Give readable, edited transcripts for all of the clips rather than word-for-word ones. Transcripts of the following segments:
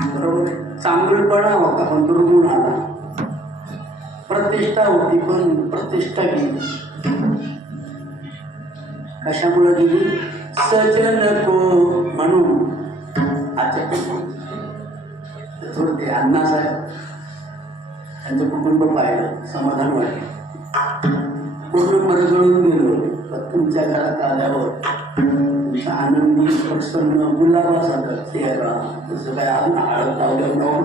बरोबर आहे. चांगलपणा होता पण दुर्गुण आला. प्रतिष्ठा होती पण प्रतिष्ठा गेली. कशामुळे गेली? सजन को म्हणून. आजच्या थोडं ते अण्णासाहेब त्यांचं कुटुंब पाहिलं, समाधान वाटलं. पूर्ण मरगळून गेलो. पण तुमच्या घरात आल्यावर तुमचा आनंदी प्रसन्न गुलाबासारखा चेहरा, तसं काय हळद लावल्यावर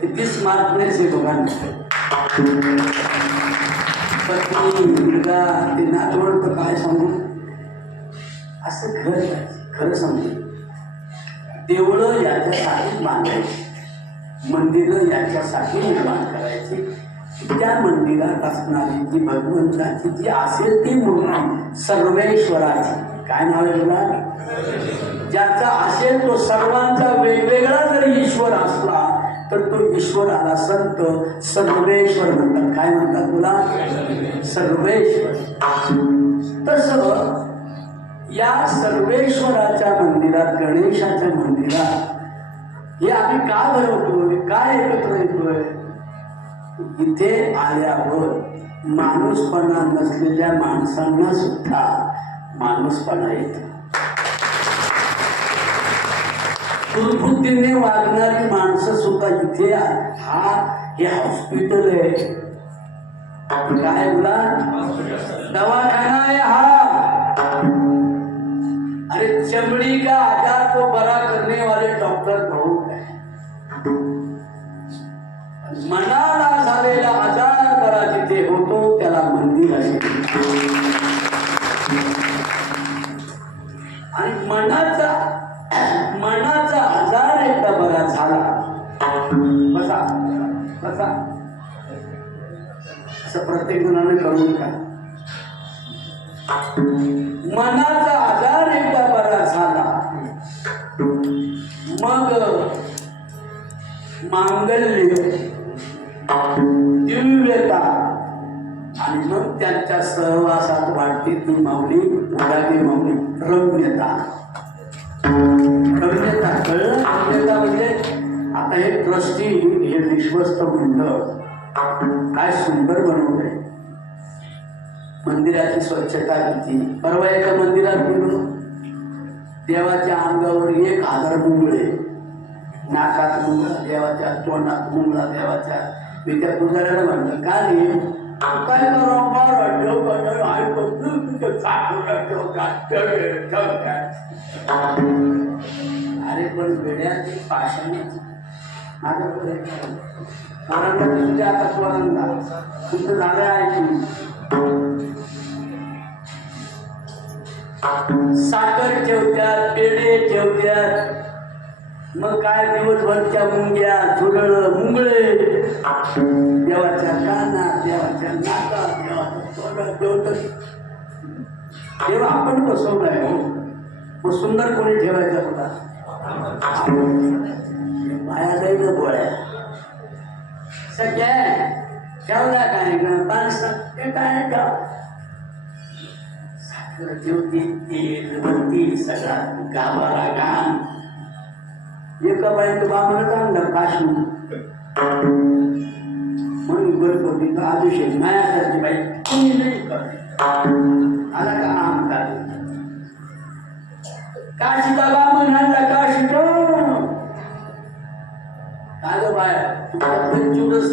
किती स्मार्टनेस आहे दोघांना. पत्नी, मुलगा, ते नातवंड तर काय सांगू. असं घर खरं सांगू. देवळं याच्यासाठी बांधायची, मंदिरं याच्यासाठी निर्माण करायची. त्या मंदिरात असणारी जी भगवंताची जी असेल ती मूर्ती सर्वेश्वराची. काय नाव आहे बघा? ज्याचा असेल तो सर्वांचा वेगवेगळा जरी ईश्वर असला तर तो ईश्वराला संत सर्वेश्वर म्हणतात. काय म्हणतात तुला? सर्वेश्वर. तसं या सर्वेश्वराच्या मंदिरात, गणेशाच्या मंदिरात हे आम्ही का भरवतोय, काय एकत्र येतोय? इथे आल्यावर माणूसपणा नसलेल्या माणसांना सुद्धा माणूसपणा येतो. दुर्बुद्धीने वागणारी माणसं सुद्धा इथे हे हॉस्पिटल आहे. काय बोला? दवाखाना आहे हा. अरे चमड़ी का आजार को बरा करने वाले डॉक्टर बहुत है. मनाला झालेला आजार बरा जिथे होतो त्याला मंदिर असे. आणि मनाचा आजार एकदा बरा झाला, बसा बसा, असं प्रत्येक जणांना कळून का? मनाचा आजार एकदा बरा झाला मग मांगल्य, दिव्यता आणि मग त्यांच्या सहवासात वाढते ती माऊली, उडाली माऊली, रम्यता. रम्यता कळलं? रम्यता म्हणजे आता हे ट्रस्टी, हे विश्वस्त मंडळ काय सुंदर बनवलंय. मंदिराची स्वच्छता किती. परवा एका मंदिरात गेलो, देवाच्या अंगावर 1000 मुंगळे, नाकात मुंगळा, देवाच्या तोंडात मुंगळा, देवाच्या. मी त्या पुजाऱ्याला म्हणलं, का रे काय अरे पण वेड्यात पाषाणीच माझ्याकडे पोरांना तुझ्या आता पोरांना तुमचं झालं आहे. साखर ठेवत्यात, पेढे ठेवत्यात, मग काय दिवसभरच्या मुंग्या, झुरळ, मुंगळे देवाच्या कानात, देवाच्या नाकात, देवाच्या तोंडात ठेवतात. देव आपण बसवलाय हो. मग सुंदर कोणी ठेवायचा होता? माया नाही ना गोळ्या सगळ्या ठेवल्या काय काय साखर ठेवती, तेल बत्ती सगळा गावाला घाण. एका बाईचं बाबा आणलं काशी म्हणून गणपतीचा अभिषेक मायासारखी बाई कोणी नाही करत. आला का आमदार काशीचा बाबा आणला काशी आलं बाया चुरस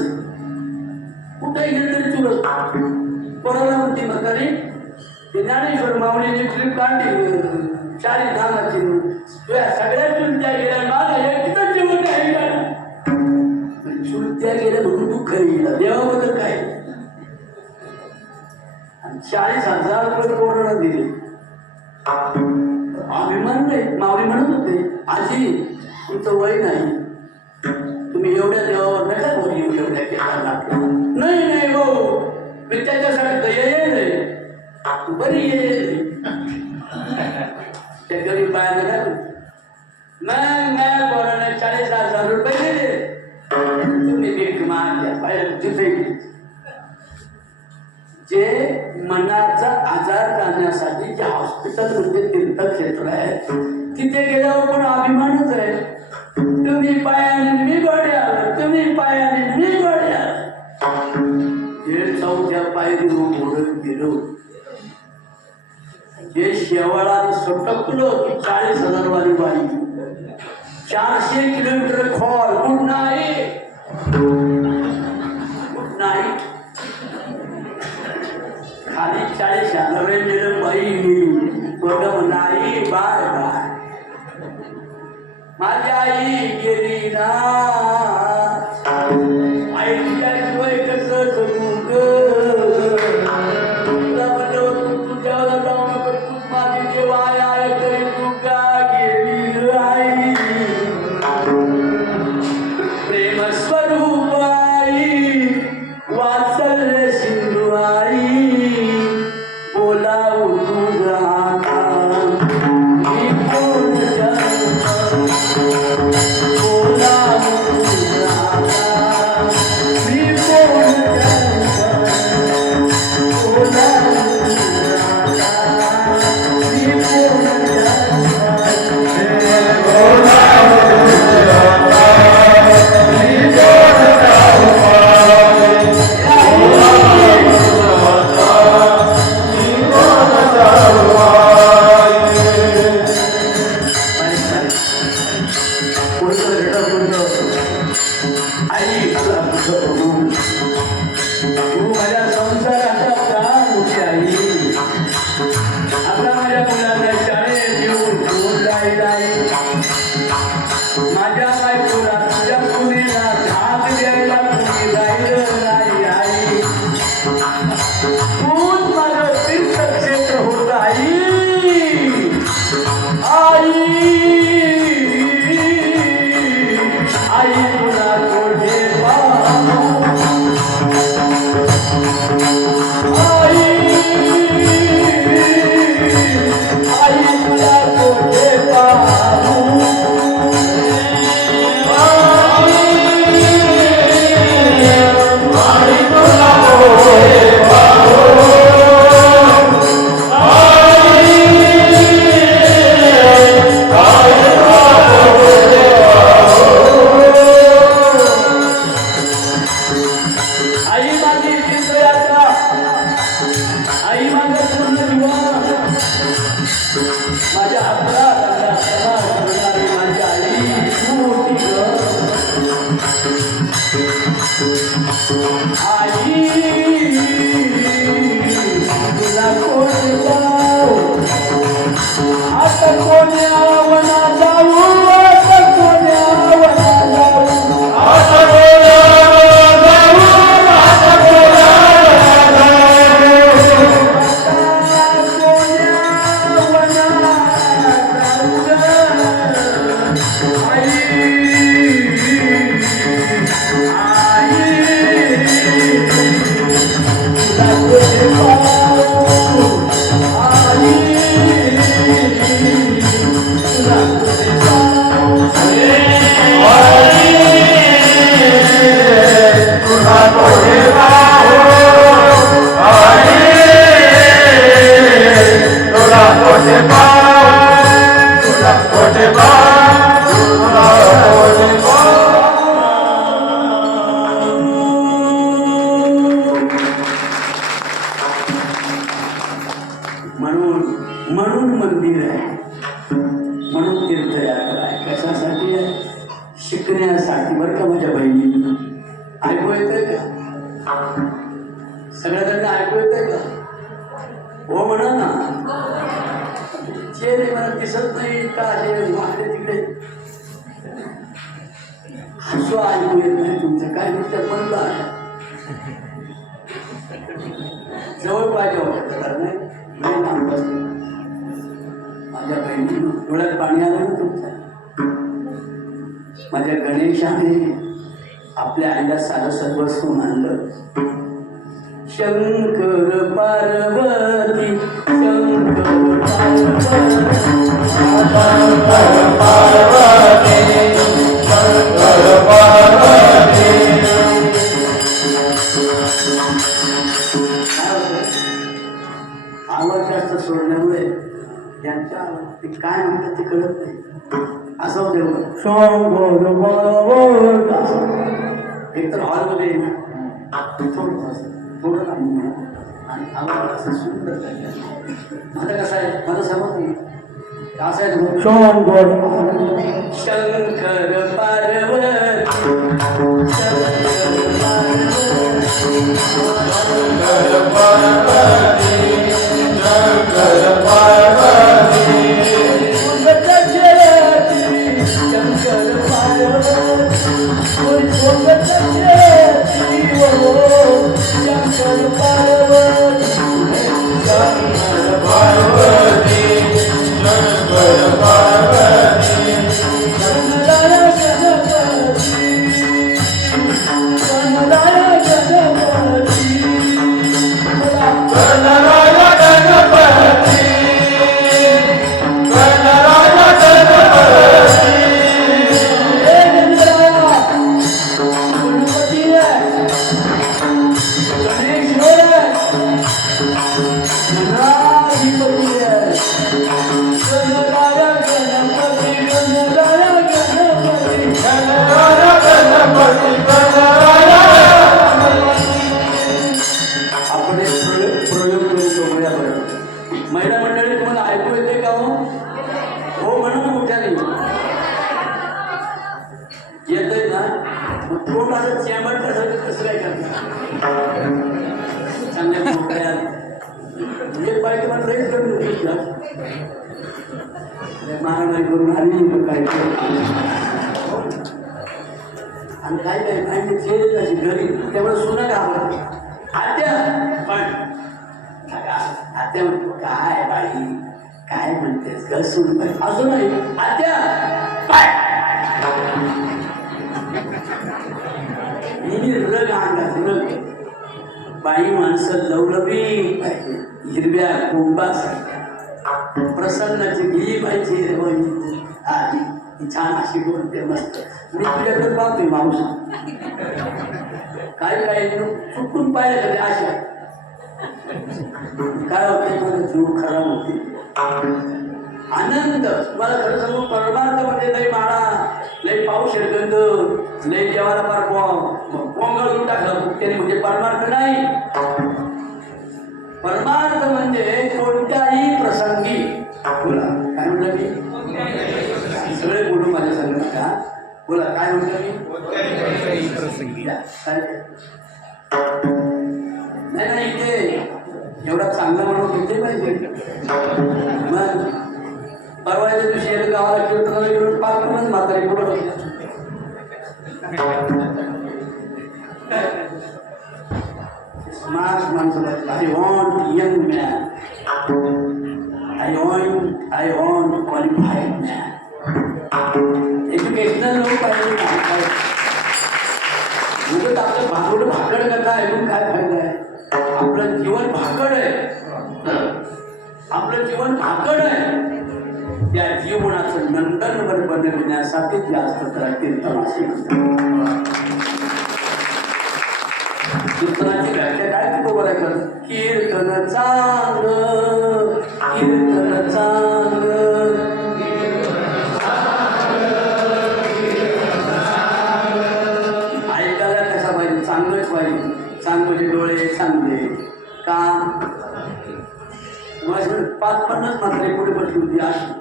कुठेही गेलं तरी चुरस. कोणाला म्हणते म्हातारी ते ज्ञानेश्वर माऊलीने ट्रिप काढली 40 धामाची, सगळ्या चुलत्या गेल्या, माझा एकटा जीवन आहे. चुलत्या गेल्या म्हणून दुःख गेलं देवाबद्दल काय. 40,000 रुपये कोरोना दिले. अभिमान नाही. माऊली म्हणत होते, आजी तुमचं वय नाही, तुम्ही एवढ्या देवावर नका बोल येऊ, एवढ्या केला लागला. नाही नाही भाऊ, मी त्याच्यासाठी दया नाही बरी ये. त्या गरीब बायांना काय नाही कोरोना 40,000 रुपये दिले, तुम्ही भीक मागल्या पाहिजे तिथे जे मनाचा आजार जाण्यासाठी जे हॉस्पिटल म्हणजे तीर्थक्षेत्र आहे तिथे गेल्यावर पण अभिमानच आहे. तुम्ही पायाने मी गोड्या, तुम्ही पायाने मी गोड्या. हे चौथ्या पायरीवर ओढत गेलो. जे शेवाळाने सटकलो की 40,000 वाली बाई, 400 किलोमीटर खोल. Good night, good night. खाली 40,000 गेलं बाई. बघ नाही, बाय बाय. माझी आई गेली ना, आईच्याशिवाय कसं जगू ग. तुला म्हणलं तू जेवायला जाऊ नको, तूच माझी जेव्हा आहे तरी तू का गेली आई. प्रेम स्वरूप आई, वात्सल्य सिंधू आई, बोलावू तुझा आता मी कोण जन्म, बोलावू तुझा आता मी कोण जन्म, बोलावू तुझा आता मी कोण म्हणून मंदिर आहे, म्हणून तीर्थयात्रा आहे. कशासाठी आहे? शिकण्यासाठी. बरं का माझ्या बहिणी, ऐकू येतंय का? सगळ्यांना ऐकू येतंय का? हो म्हणा ना. चेहरे मला दिसत नाही का? असे वाकडे तिकडे हसू ऐकू येत नाही तुमचं. काय नुसतं म्हणलं आहे. जवळ पाहिजे होतं नाही. माझ्या बहिणी डोळ्यात पाणी आलं ना तुमच्या. माझ्या गणेशाने आपल्या आईला सारं सर्वस्व मानलं. शंकर पार्वती, शंकर पार्वती, शंकर पार्वती. कळत नाही असं होते एक तर हॉलमध्ये थोडं आणि आवाज असं सुंदर आता कसं आहे मला समज नाही असं आहे शंकर पार्वती आणि काय काय काय घरी त्यामुळे सुना घाबरते आत्या पण आत्या म्हणतो काय बाई काय म्हणतेस घर सुरू असं नाही आत्या रग आणला रग बाई माणसं लवलवी पाहिजे हिरव्या कुंभासारख्या प्रसन्नाची गेली पाहिजे छान अशी बोलते मस्त मी तुझ्याकडे पाहतोय माणूस काय काय चुकून पाहिलं कधी अशा काय होते मला जीव खराब होते आनंद मला खरं सांगू परमार्थ म्हणजे लय माळा लय पाऊस शिरगंध लय देवाला पार पोंगळून टाकलं त्याने म्हणजे परमार्थ नाही परमार्थ म्हणजे कोणत्याही प्रसंगी बोला काय म्हटलं मी सगळे बोलू माझ्या सांगू का बोला काय म्हटलं मी नाही नाही इथे एवढा चांगला म्हणून घेतले पाहिजे मग परवाच्या दिवशी गावाला कीर्तनाला गेलो पाच पण म्हातारी बोलत होती स्मार्ट माणसं I want young man I want qualified man. Educational लोक पाहिजे उगत आपलं भागवड भाकड कथा ऐकून काय फायदा आहे आपलं जीवन भाकड आहे आपलं जीवन भाकड आहे त्या जीवनाचं नंदनवन बनविण्यासाठी जास्त करा कीर्तनाची कीर्तनाची व्याख्या काय तिथं बोलायचं कीर्तन चांग कीर्तन चांग ऐकायला कसा पाहिजे चांगलंच पाहिजे चांगले डोळे चांगले कान 50 मात्र पुढे बसली होती अशी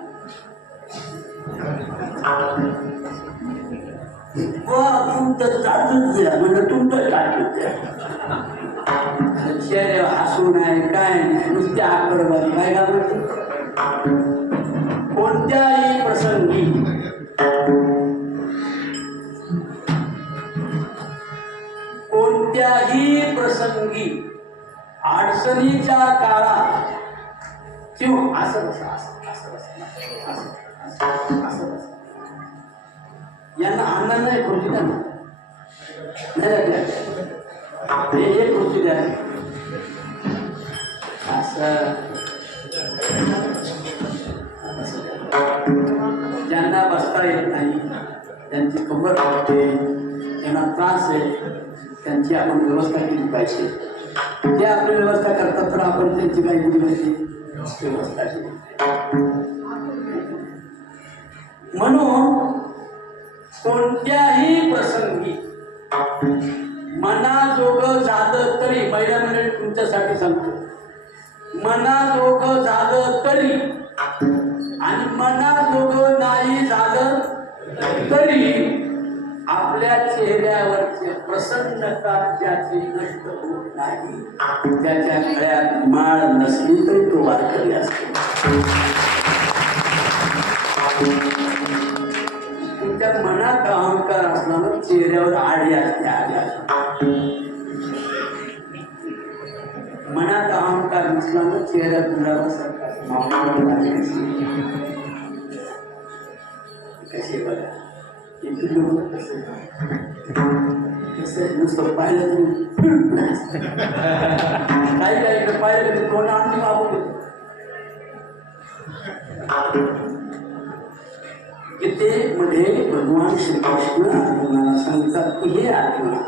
तुमचं चालूच द्या म्हणजे तुमचं चालूच द्या चेहरे हसून आहे काय नाही नुसत्या आकडवारी काय का म्हणते कोणत्याही प्रसंगी अडचणीच्या काळात किंवा असं यांना अन्न नाही खुर्ची द्या नाही एक खुर्ची द्या असं ज्यांना बसता येत नाही त्यांची कंबर होते त्यांना त्रास आहे त्यांची आपण व्यवस्था केली पाहिजे ते आपली व्यवस्था करतात तर आपण त्यांची काही केली पाहिजे व्यवस्था केली म्हणून कोणत्याही प्रसंगी मनाजोगं झालं तरी, महिला मंडळी तुमच्यासाठी सांगतो, मनाजोगं झालं तरी आणि मनाजोगं नाही झालं तरी आपल्या चेहऱ्यावरची प्रसन्नता ज्याची नष्ट होत नाही, त्याच्या गळ्यात माळ नसली तरी तो वारकरी असतो. तुमच्या मनात अहंकार असला ना, चेहऱ्यावर आडी असते, आडी असते. मनात अहंकार नसला ना, चेहरा गुलाबासारखा कसे बघा, नुसतं पाहिलं तुम्ही काही काही पाहिलं की कोणा आणखी बाबू गीतेमध्ये भगवान श्रीकृष्ण अर्जुनाला सांगतात की हे अर्जुना,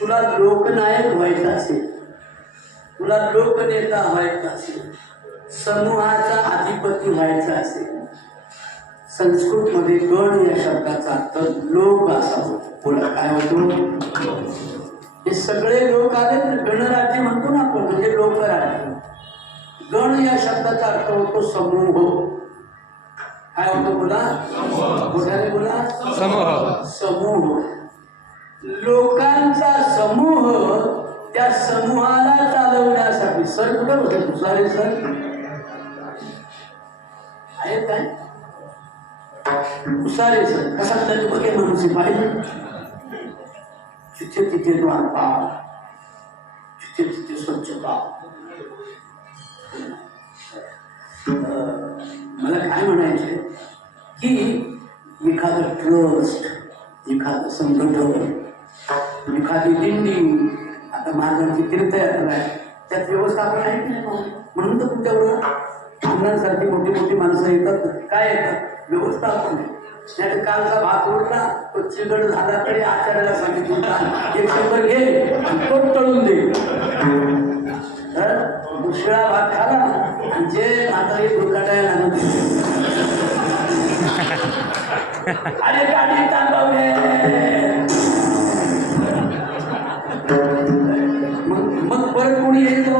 तुला लोकनायक व्हायचं असेल, तुला लोकनेता व्हायचा असेल, समूहाचा अधिपती व्हायचा असेल, संस्कृतमध्ये गण या शब्दाचा अर्थ लोक असा होतो. पुढे काय होतो? हे सगळे लोक आले, गणराज्य म्हणतो ना आपण, म्हणजे लोकराज्य. गण या शब्दाचा अर्थ होतो समूह. काय होतो बोला? मोठ्याने बोला. समूह. समूह, लोकांचा समूह. त्या समूहाला चालवण्यासाठी सर कुठे होते? दुसरे सर आहेत काय? उसारे सर कसा तरी बघे माणूस पाहिजे, तिथे तिथे द्वारपाल, तिथे तिथे स्वच्छता. मला काय म्हणायचे की एखादं ट्रस्ट, एखादं संघटन, एखादी दिंडी, आता महाराजांची तीर्थयात्रा आहे, त्यात व्यवस्थापन आहे की नाही? म्हणून तर तुमच्याबरोबर अण्णांसारखी मोठी मोठी माणसं येतात. काय येतात? व्यवस्थापन. नाही तर कालचा भात उरला, तो चिगड झाला तरी आचार्याला सांगितलं 100 घे आणि तो तळून दे. तर दुसरा भात खाला आणि जे म्हातारी दुर्घटायला अरे गाडी चालवले, मग परत कोणी येतो?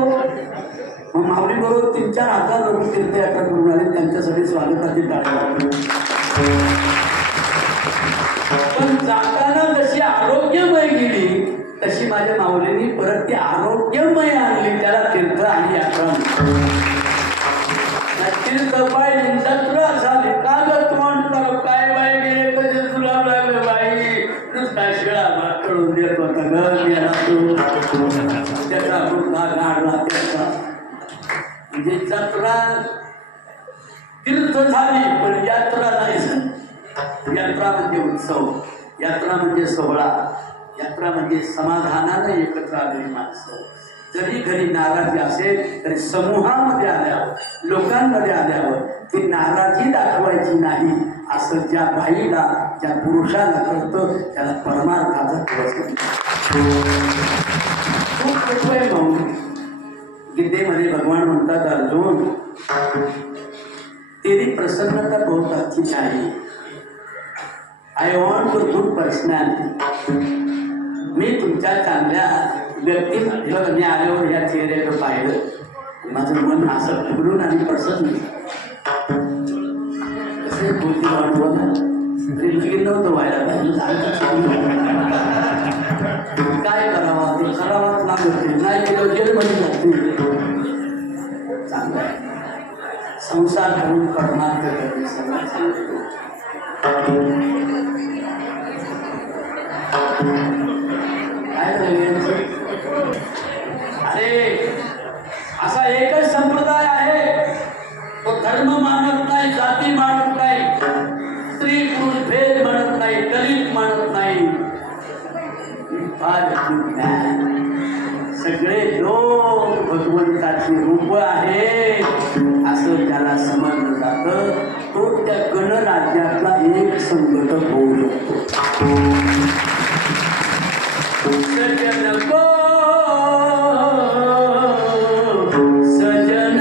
मग माऊली बरोबर 3-4 हजार लोक तीर्थयात्रा करून आले, त्यांच्यासाठी स्वागताची टाळी. पण जाताना जशी आरोग्यमय गेली, तशी माझ्या माऊलींनी परत ती आरोग्यमय आणली. त्याला तीर्थ आणि यात्रा. तीर्थ पाहिजे, जत्रा झाली, कागद तोंड काय बाई गेले कसे तुला लागलं बाई, नुसता शिळा भात करून देत होता घर गेला तो, त्याचा मुलगा गाडला त्याचा. म्हणजे जत्रा तीर्थ झाली पण यात्रा नाही झाली. यात्रा म्हणजे उत्सव, यात्रा म्हणजे सोहळा, यात्रा म्हणजे समाधानाने एकत्र आलेली माणसं. जरी घरी नाराजी असेल तरी समूहामध्ये आल्यावर, लोकांमध्ये आल्यावर ती नाराजी दाखवायची नाही. असं ज्या बाईला, ज्या पुरुषाला कळतं त्याला परमार्थाचा दिवस. खूप सोपं आहे भाऊ. गीतेमध्ये भगवान म्हणतात, अर्जुन तेरी प्रसन्नता बहुत अच्छी चाहिए. I want a good personality. मी तुमच्या चांगल्या व्यक्तिमत्वाला मी आल्यावर या चेहऱ्याकडे पाहिलं, माझं मन असं उघडून आणि प्रसन्न. कसे बोलती वाढवा तरी लगीन नव्हतं व्हायला पाहिजे. काय करावा ते करावाच लागत नाही, केलं जेलमध्ये जाते. चांगलं आहे. संसार करून करणार कधी अरे असा एकच संप्रदाय आहे, तो धर्म मानत नाही, जाती मानत नाही, स्त्री पुरुष भेद मानत नाही, दलित मानत नाही. सगळे लोक भगवंताची रूप आहे असं त्याला समजलं जातं. तो त्या गणराज्यातला एक संघटक होऊ शकतो. सजन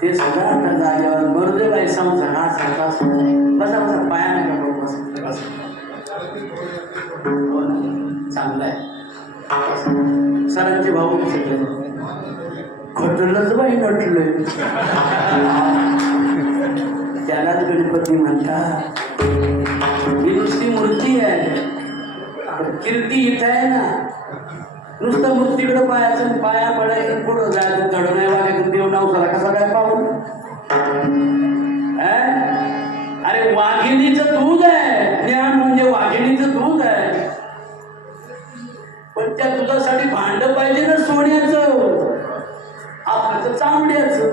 ते सुद्धा आता जागेवर मरुदे बाई समजा हा सारखा बसा बसा पाया नका बघू बस चांगला आहे. सरांचे भाऊ घटलंच बाई नटलंय त्यालाच गणपती म्हणतात. ही नुसती मूर्ती आहे, कीर्ती इथं आहे ना. नुसतं मूर्तीकडे पायाचं पाया पडायचं पुढं जायचं चढ नाही वागायचं देव नवसाला कसा काय पाहून. अरे वाघिणीचं दूध आहे, ज्ञान म्हणजे वाघिणीचं दूध आहे. पण त्या दुधासाठी भांड पाहिजे ना सोन्याचं, आपलं चांबड्याचं.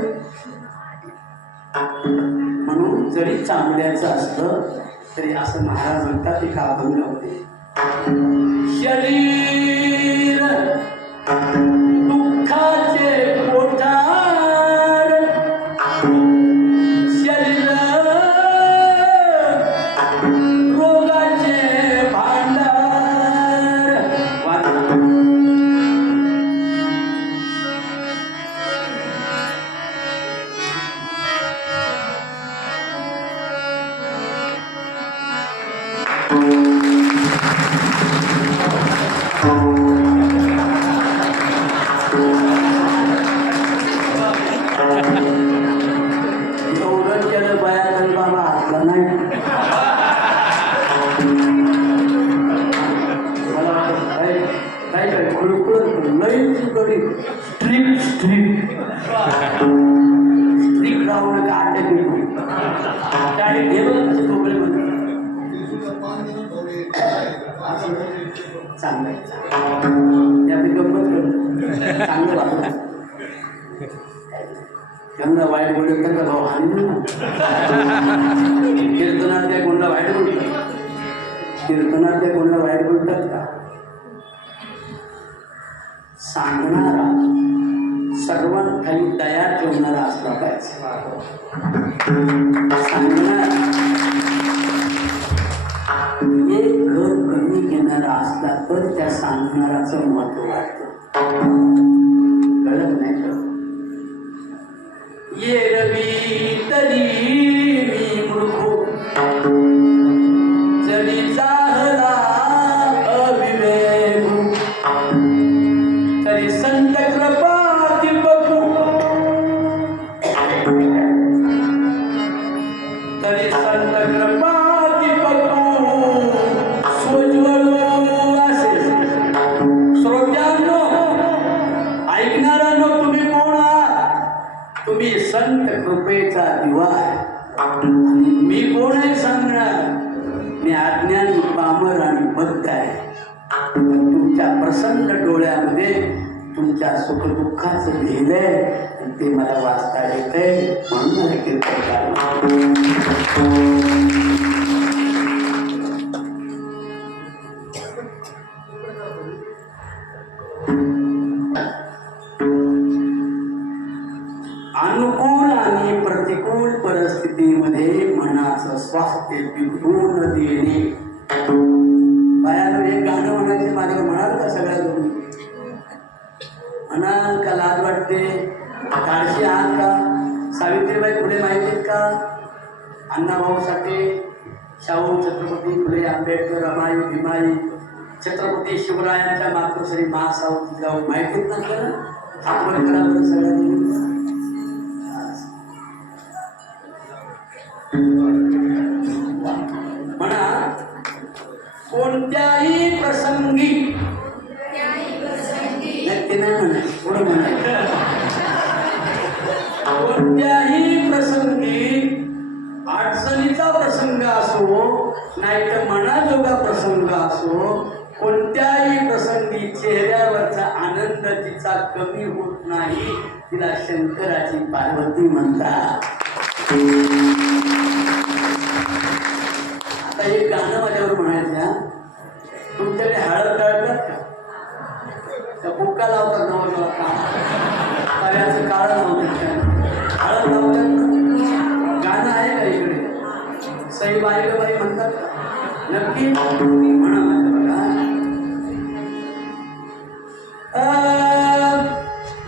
म्हणून जरी चांबड्याचं असलं तरी असं महाराज म्हणतात ते अभंग होते. शरीर दुःखाचे पोटार, शरीर रोगाचे भांडार. एवढं केलं बाया तरी बाबा हातला नाही. मला काय काय खुळखुळ लईच कधी स्ट्रिक स्ट्रिक स्ट्रिक राहू नका. आटे गाडी गेलं तसे डोकळे मध्ये चांगलं आहे. गंमत करतो चांगलं वाटलं. त्यांना वाईट बोलत तर भाऊ आणि कीर्तनात त्या कोणाला वाईट बोलतात, कीर्तनात त्या कोणाला वाईट बोलतात का. सांगणारा सर्वांत काही दया ठेवणारा असला पाहिजे. सांगणारा एक घर कमी घेणारा असला तर त्या सांगणाराचं महत्व वाटतं. कळत नाही का. येरवी तरी मी मूर्खो जरी चाहला अविवेकू, तरी संत कृपाती बघू, तरी संत कृपाती बघू सोज्वलो असे. श्रोत्यांनो, ऐकणाऱ्यांनो, तुम्ही कोण आहात. तुम्ही संत कृपेचा दिवा आहे. आणि मी कोण आहे सांगणार. मी अज्ञानी पामर आणि बद्ध आहे. पण तुमच्या प्रसन्न डोळ्यामध्ये तुमच्या सुखदुःखाचं भेद आहे आणि ते मला वाचता येतंय. म्हणून मला कीर्तन देणे. बायानो एक गाणं म्हणायचे माझ्या म्हणाल का सगळ्या तुम्ही म्हणाल का? लाज वाटते? काळशी आहात का? सावित्रीबाई फुले माहितीत का? अण्णाभाऊ साठे, शाहू छत्रपती फुले आंबेडकर, रमाई भीमाई, छत्रपती शिवरायांच्या मातोश्री मा सावंतराव माहितीत ना आपल्याला? हातवर करा बरं सगळ्यांनी. म्हणा कोणत्याही प्रसंगी नक्की नाही म्हणा पुढे म्हणा कोणत्याही प्रसंगी अडचणीचा प्रसंग असो नाही तर मनाजोगा प्रसंग असो कोणत्याही प्रसंगी चेहऱ्यावरचा आनंद तिचा कमी होत नाही. तिला शंकराची पार्वती म्हणतात. आता एक गाणं माझ्यावर म्हणायचं, तुमच्याकडे हळद कळतात का? बुक्का लावतात नवरला का? तव्याचं काळं लावतात, हळद लावतात ना? गाणं आहे का इकडे? सई बाई बाई म्हणतात का? नक्की म्हणा माझं बघा.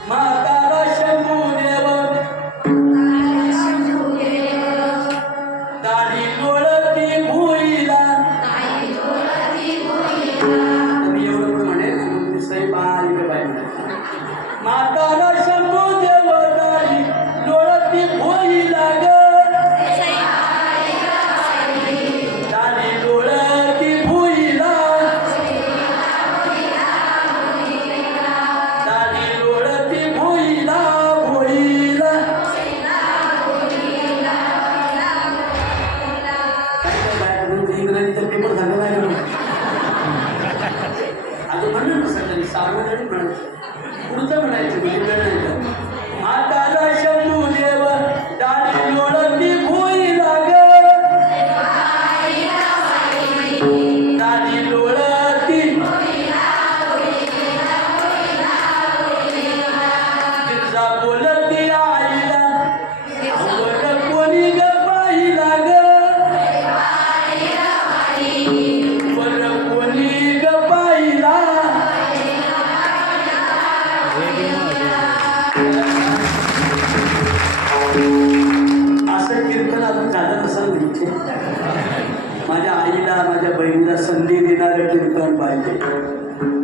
माता शंभू देव दाढी लोळती भुईला. मी एवढं पण म्हणेन सई बाई बाई म्हणा. माता शंभू देव दाढी लोळती भुईला ग. पुढचं म्हणायचं म्हातारा शंभू देव दाढी लोळती भुईला ग. दाढी लोळती तिचा बोलती आईला वर कोणी ग पाहिला ग. वर कोणी ग पाहिला. असं कीर्तन आता झालं नसेल म्हणजे माझ्या आईला माझ्या बहिणीला संधी देणारं कीर्तन पाहिजे.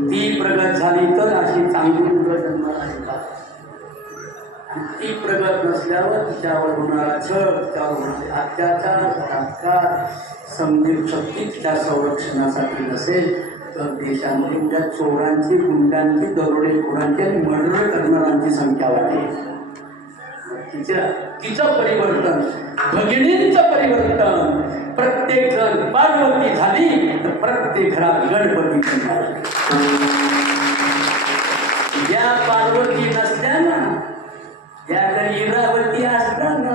ती प्रगत झाली तर अशी चांगली मुलं जन्माला येतात. ती प्रगत नसल्यावर तिच्यावर होणारा छळ, तिच्यावर होणारे अत्याचार, बलात्कार, समजून शक्ती तिच्या संरक्षणासाठी नसेल तर देशामध्ये उद्या चोरांची, गुंडांची, दरोडेखोरांची आणि मर्डर करणाऱ्यांची संख्या वाढेल. तिचं परिवर्तन, भगिनींचं परिवर्तन. प्रत्येक जण पार्वती झाली तर प्रत्येक घरात गणपती झाला. या पार्वती नसल्याना या जर इरावती असताना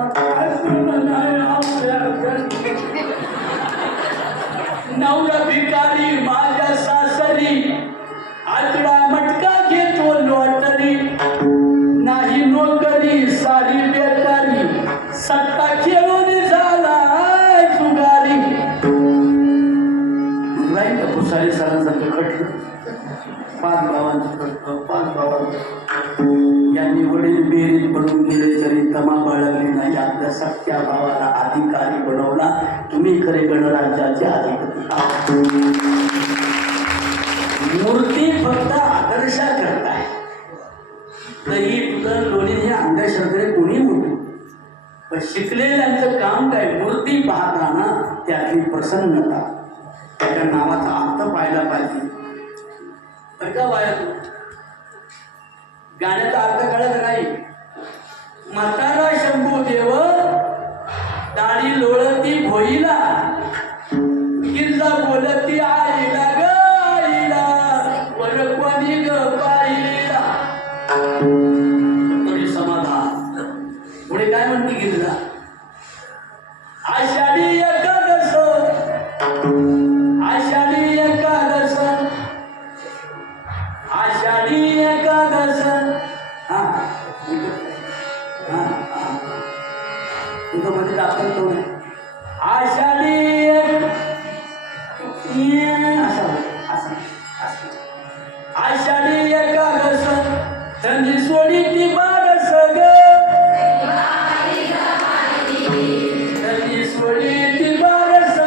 नवरा भिकारी माझ्या सासरी आकडा मटका घेतो लॉटरी. नाही नोकरी सारी बेकारी सत्ता खेळून झाला जुगारी. राहील का भुसारी सरांसारखं खटलं? 5 भावांचं खटलं, 5 भावांचं. यांनी वडील बेरीज बनवून गेले तरी तमा बाळगली नाही. आपल्या सख्या भावाला अधिकारी बनवला. तुम्ही खरे गणराज्याचे अधिपती. मूर्ती फक्त आदर्शा करताय तरी तुझं लोणी हे अंधश्रद्धेने कोणी म्हणतो. पण शिकलेल्यांचं काम काय? मूर्ती पाहताना त्यातली प्रसन्नता, त्याच्या नावाचा अर्थ पाहायला पाहिजे. तर का वाया गाण्याचा अर्थ कळत नाही. म्हातारा शंभू देव दाढी लोळती भोईला गिरजा बोलती आईला ग आईला वर कोणी ग पाहिला. तरी समाधान. पुढे काय म्हणते गिरजा? आषाढी एकादश, आषाढी एकादश, आषाढी एकादश. हा तुझं मध्ये दाखल तो नाही. आषाढी आषाढी एकादश थंडी सोडी ती बारस ग थंडी सोडी ती बारस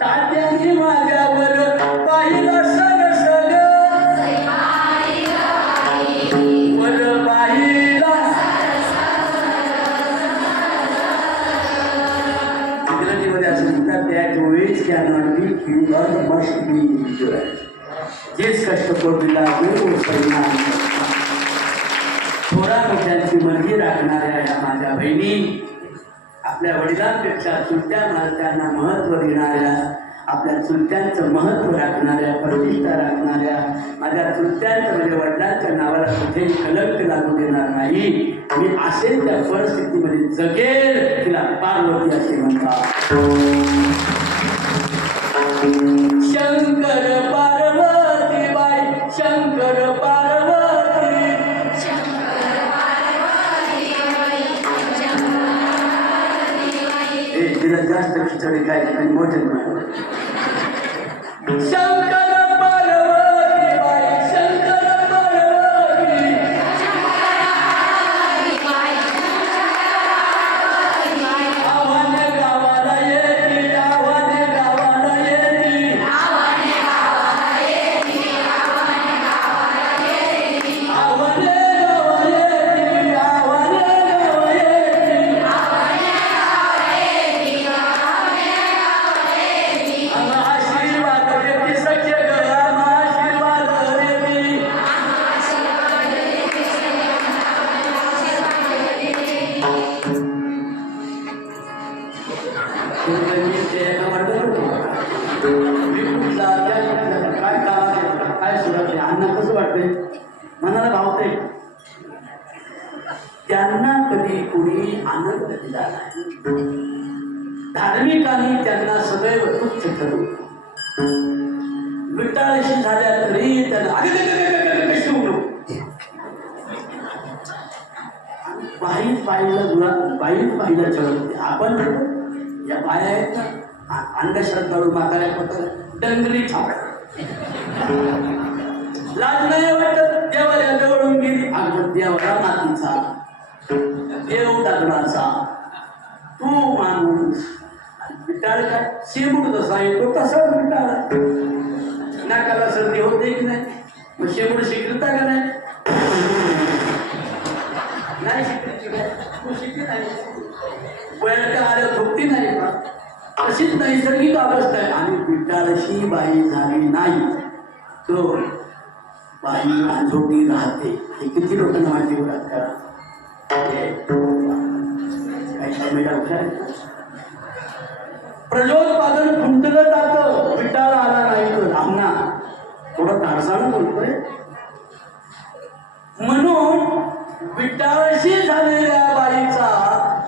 तात्याने माझ्यावर पाहिलं सग सग वर पाहिला इंग्रजीमध्ये असं म्हणतात that ways cannot be cured must be endured. जेच कष्ट कोटीला परिणाम थोडा मोठ्यांची मर्जी राखणाऱ्या या माझ्या बहिणी आपल्या वडिलांपेक्षा चुलत्या महाराजांना महत्त्व देणाऱ्या आपल्या चुलत्यांचं महत्त्व राखणाऱ्या प्रतिष्ठा राखणाऱ्या माझ्या चुलत्यांचं म्हणजे वडिलांच्या नावाला कुठेही कलंक लागू देणार नाही मी असेल त्या परिस्थितीमध्ये जगेल तिला पार्वती असे म्हणतात. शंकर पार्वती बाई शंकर पार्वती तिला जास्त खिचडी काय नाही मोठे शंकर पार्वती बाई शंकर पार्वती आव्हाने गावाला येते आव्हाने गावाला येते आव्हाने गावाला येते आव्हाने गावा येते आव्हाने गावा येते आशीर्वाद देते सख्य गळा आशीर्वाद देते काय काय सुरत आहे अन्न कसं वाटतंय मनाला भावतंय त्यांना कधी कोणी आनंद दिला नाही. धार्मिकांनी त्यांना सदैव तुच्छ ठरवलं. विटाळशी झाल्या तरी त्यांना कशी उघडू बाई बाईला चढवते आपण या बाया आहेत ना अंधश्रद्धाळू म्हाताऱ्या पडतात डंगरी छापा लाज नाही वाटत देवाला जवळून गेली अगं देवाला मातीचा देव दगडाचा तू माणूस विटाळ काय शेबूड कसा येतो तसा विटाळ नाकाला सर्दी होते की नाही मग शेबूड शिकता का नाही शिकली तू शिकली नाही वयाच्या आल्या थोपती नाही का अशीच नैसर्गिक अवस्था आहे आणि विटाळशी बाई झाली नाही तो बाई आंजोटी राहते हे किती लोकांना माहिती होतात करा प्रजोत्पादन खुंटलं जातं विटाळ आला नाही तर आम्हा थोडं धाडसानं बोलतोय म्हणून विटाळशी झालेल्या बाईचा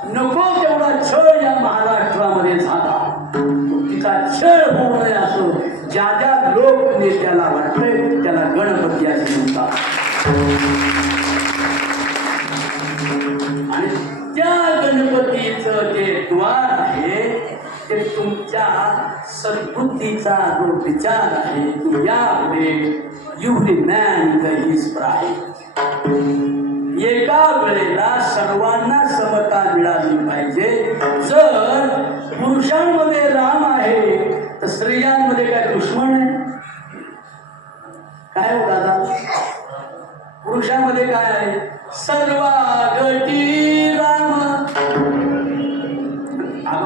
नको तेवढा छळ या महाराष्ट्रामध्ये झाला तिचा छळ होऊ नये असं ज्या ज्या लोक नेत्याला वाटतंय त्याला गणपती असे म्हणतात आणि त्या गणपतीचं जे द्वार आहे ते तुमच्या सद्बुद्धीचा जो विचार आहे तो यापुढे एव्हरी मॅन इज प्राईड एका वेळेला सर्वांना समता मिळाली पाहिजे. जर पुरुषांमध्ये राम आहे तर स्त्रियांमध्ये काय दुश्मन आहे काय हो दादा पुरुषांमध्ये काय आहे सर्वागती राम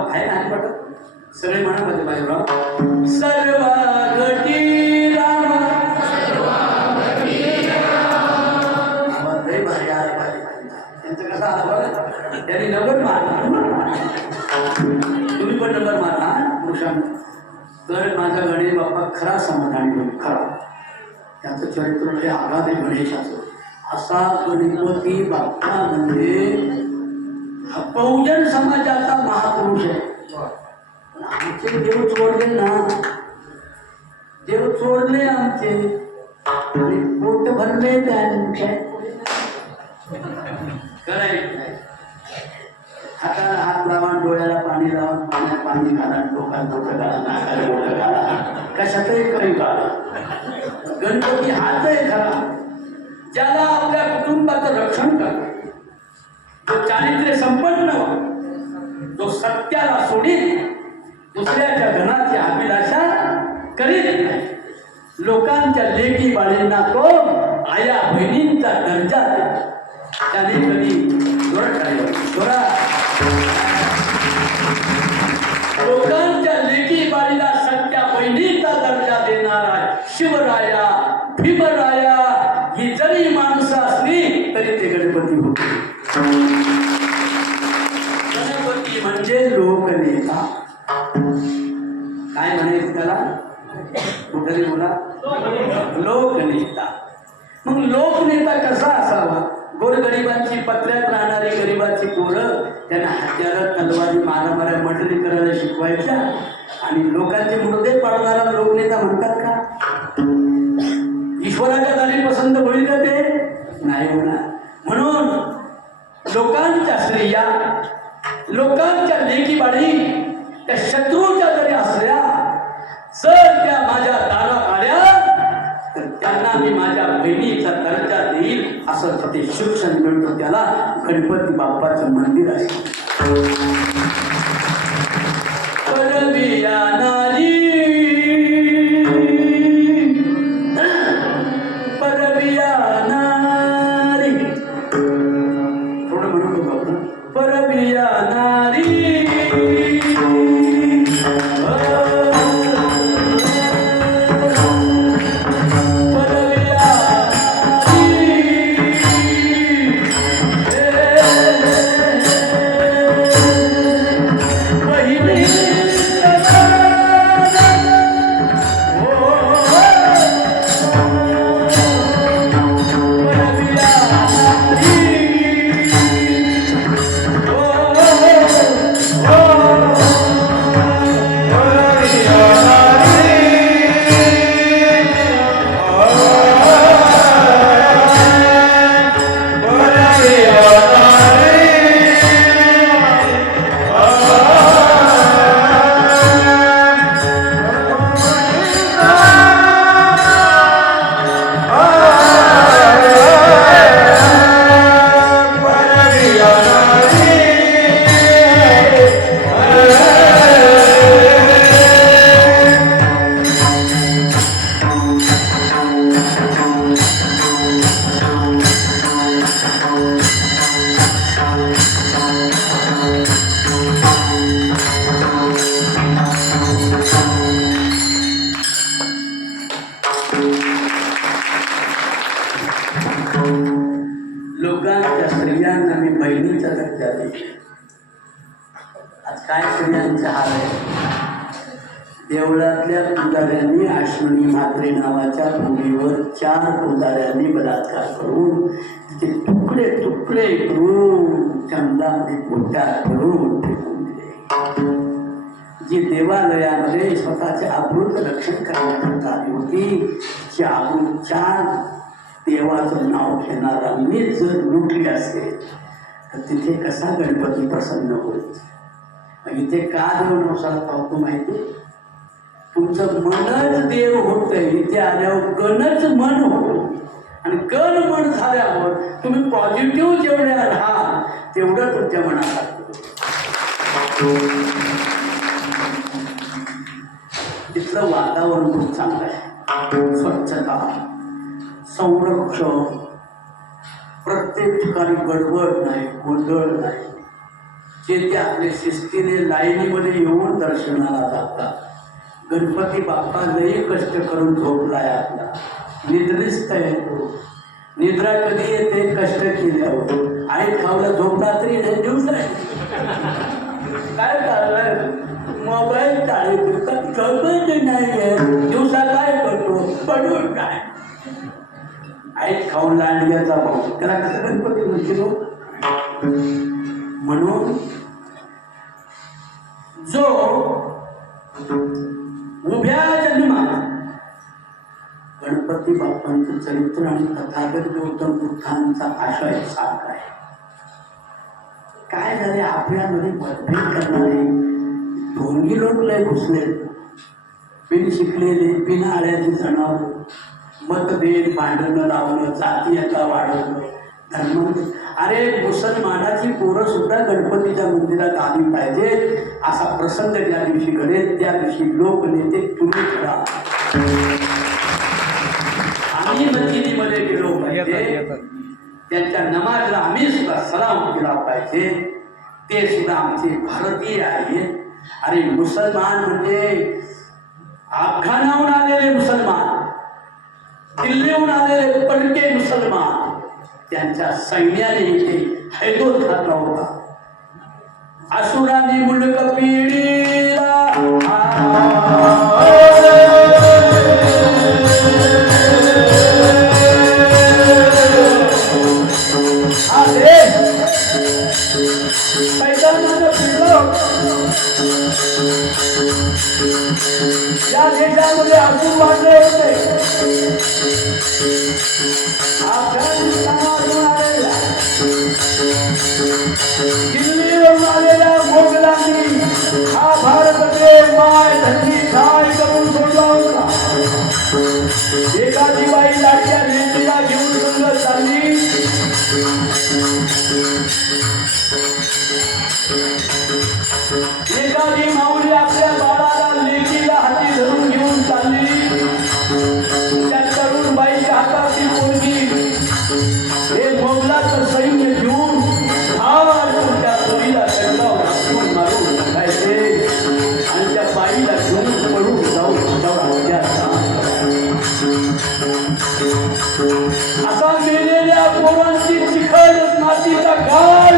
आहे ना पटत सगळे मनामध्ये पाहिजे सर्वागती राम त्यांचं कसं आलं बघा त्यांनी नंबर मारला तुम्ही पण नंबर मारला पुरुषांना तर माझा गणेश बाप्पा खरा समाधानी होईल खरा त्याचं चरित्र हे आघात आहे गणेशाचं असा गणपती बाप्पा म्हणजे बहुजन समाजाचा महापुरुष आहे. आमचे देव चोरले ना देव चोरले आमचे आणि पोट भरले त्यांचे करायचं नाही. हाताला हात लावा, डोळ्याला पाणी लावा, पाण्यात पाणी घाला, डोक्यात डोकं घाला, नाकाला डोकं घाला, कशातही करी घाला. गणपती हाच आहे खरा, ज्याला आपल्या कुटुंबाचं रक्षण करतो, जो चारित्र्य संपन्न, जो सत्याला सोडीत दुसऱ्याच्या धनाची अभिलाषा करीत नाही, लोकांच्या लेकी बाळींना तो आया बहिणींचा दर्जा देतो. त्याने कधी लोकांच्या लेकी बाळीला सत्या बहिणीचा दर्जा देणारा शिवराया भीमराया ही जरी माणसं असली तरी ते गणपती होते. गणपती म्हणजे लोकनेता. काय म्हणायचं त्याला? कुठे बोला, लोकनेता. मग लोकनेता कसा असावा? गोरगरिबांची पत्र्यात राहणारी गरिबाची पोरं त्यांना हत्यारं तलवारी मारामाऱ्या मर्डरी करायला शिकवायच्या आणि लोकांचे मुर्दे पाडणारा लोकनेता म्हणतात का? ईश्वराच्या दारी पसंत होईल का ते? नाही होणार. म्हणून लोकांच्या स्त्रिया, लोकांच्या लेकी बाळी त्या शत्रूच्या जरी असल्या, जर त्या माझ्या दारात आल्या तर त्यांना मी माझ्या बहिणीचा दर्जा देईल असं तिथे शिक्षण मिळतं. त्याला गणपती बाप्पाचं मंदिर आहे. परबिया नारी, परबिया नारी, थोडं म्हणून बघा, परबिया नारी लोकांच्या स्त्रियांना मी बहिणीचा दर्जा देईल. आज काय स्त्रियांचा हाल आहे? देवळातल्या पुजाऱ्यांनी अश्विनी म्हात्रे नावाच्या मुलीवर 4 पुजाऱ्यांनी बलात्कार करून तिचे तुकडे तुकडे करून जंगलामध्ये पोट्यात करून फेकून दिले. जी देवालयामध्ये स्वतःचे आबरूचं रक्षण करण्याकरता आली होती, जी आबरू 4 देवाचं नाव घेणारा मी जर लुटली असेल तर तिथे कसा गणपती प्रसन्न होईल? इथे का देव नवसाला पाहतो माहिती? तुमचं मनच देव होतंय. इथे आल्यावर गणच मन होतो आणि गण मन झाल्यावर तुम्ही पॉझिटिव्ह जेवढे राहा तेवढं तुमच्या मनात. तिथलं वातावरण खूप चांगलं आहे. स्वच्छता, संरक्षण, प्रत्येक ठिकाणी गडबड नाही, गोंधळ नाही. जे ते आपले शिस्तीने लाईनीमध्ये येऊन दर्शनाला जातात. गणपती बाप्पा लई कष्ट करून झोपलाय आपला, निद्रिस्त येतो. निद्रा कधी येते? कष्ट केल्यावर. आई खावला झोपला तरी नाही, दिवसा काय चाललंय? मोबाईल चालू झोपत नाही, दिवसा काय करतो? पडून काय. आई खाऊन लांडग्याचा भाऊ, त्याला कसं गणपती म्हणतो? म्हणून जो उभ्या जन्मात गणपती बाप्पांचं चरित्र आणि तथागत गौतम बुद्धांचा आशय सारखा आहे. काय झाले आपल्यामध्ये मतभेद करणारे ढोंगी लोक लय घुसले, बिन शिकलेले बिन आळ्याचे जनावर, मतभेद भांडणं लावणं, जातीयता वाढवणं, धर्म. अरे मुसलमानाची पोरं सुद्धा गणपतीच्या मंदिरात आली पाहिजे असा प्रसंग त्या दिवशी घडेल. त्या दिवशी लोकनेते तुम्ही करा. आम्ही मस्जिदीमध्ये गेलो पाहिजे, त्यांच्या नमाजला आम्ही सुद्धा सलाम केला पाहिजे. ते सुद्धा आमचे भारतीय आहेत. अरे मुसलमान म्हणजे अफगाणाहून आलेले मुसलमान, दिल्लीहून आलेले परके मुसलमान, त्यांच्या सैन्याने इथे हैदोस घातला होता. असुरांनी मुलक पिढीला या देशामध्ये असुर वाढले होते. अफगाणिस्तानातून आलेल्या, दिल्लीवरून आलेल्या मोगलांनी हा भारत देश माय धरती ठाय करून सोडला होता. एखादी बाई लाटक्या नेतीला घेऊन संघ चालली. एखादी माऊली आपल्या बाळाला लेकीला हाती धरून घेऊन चालली. त्या तरुण बाईच्या हातातील मुलगी हे मोगलाचं सैन्य घेऊन त्या तोडीला मारून टाकायचे आणि त्या बाईला घेऊन पळून जाऊन असा मेलेल्या पोरांची चिखल मातीचा गाळ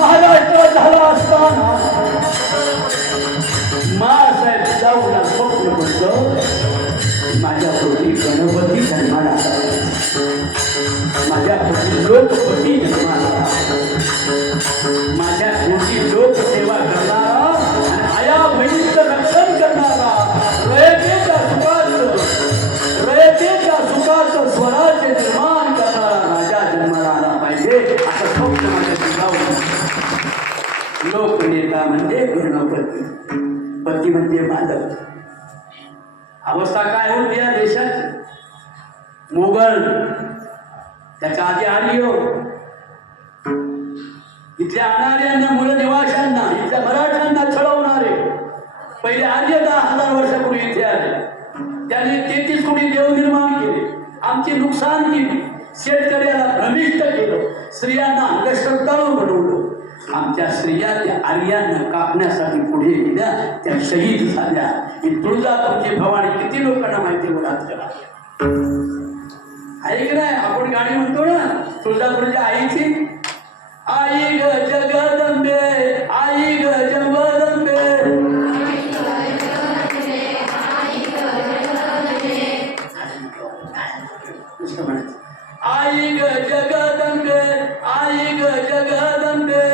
महाराष्ट्रात झाला असताना मासाहेब जाऊला स्वप्न पडलं, माझ्या पोटी गणपती जन्माला, माझ्या पोटी लोकपती जन्माला, माझ्या पोटी लोकसेवा करणारा आणि आया बहिणीचं रक्षण करणारा, रयतेच्या सुखाचं स्वराज्य निर्माण करणारा राजा जन्माला आला पाहिजे असं स्वप्न माझ्या जीवावर. लोकनेता म्हणजे गणपती, पती म्हणजे मालक. अवस्था काय होती या देशाची? मोगल त्याच्या आधी आर्य, इथल्या अनार्यांना, मूळ निवाशांना, इथल्या मराठ्यांना छळवणारे पहिले आर्य 10,000 वर्षापूर्वी इथे आले. त्यांनी 33 कोटी देव निर्माण केले, आमची नुकसान केली, शेतकऱ्याला भ्रमिष्ट केलं, स्त्रियांना अंधश्रद्धाळू बनवलं. आमच्या स्त्रिया त्या आर्यांना कापण्यासाठी पुढे गेल्या, त्या शहीद झाल्या. ही तुळजापूरची भवानी किती लोकांना माहिती होणार आहे की नाही? आपण गाणी म्हणतो ना तुळजापूरच्या आईची, आई ग जगदंबे, आई ग जगदंबे, आई ग जगदंबे, आई ग जगदंबे,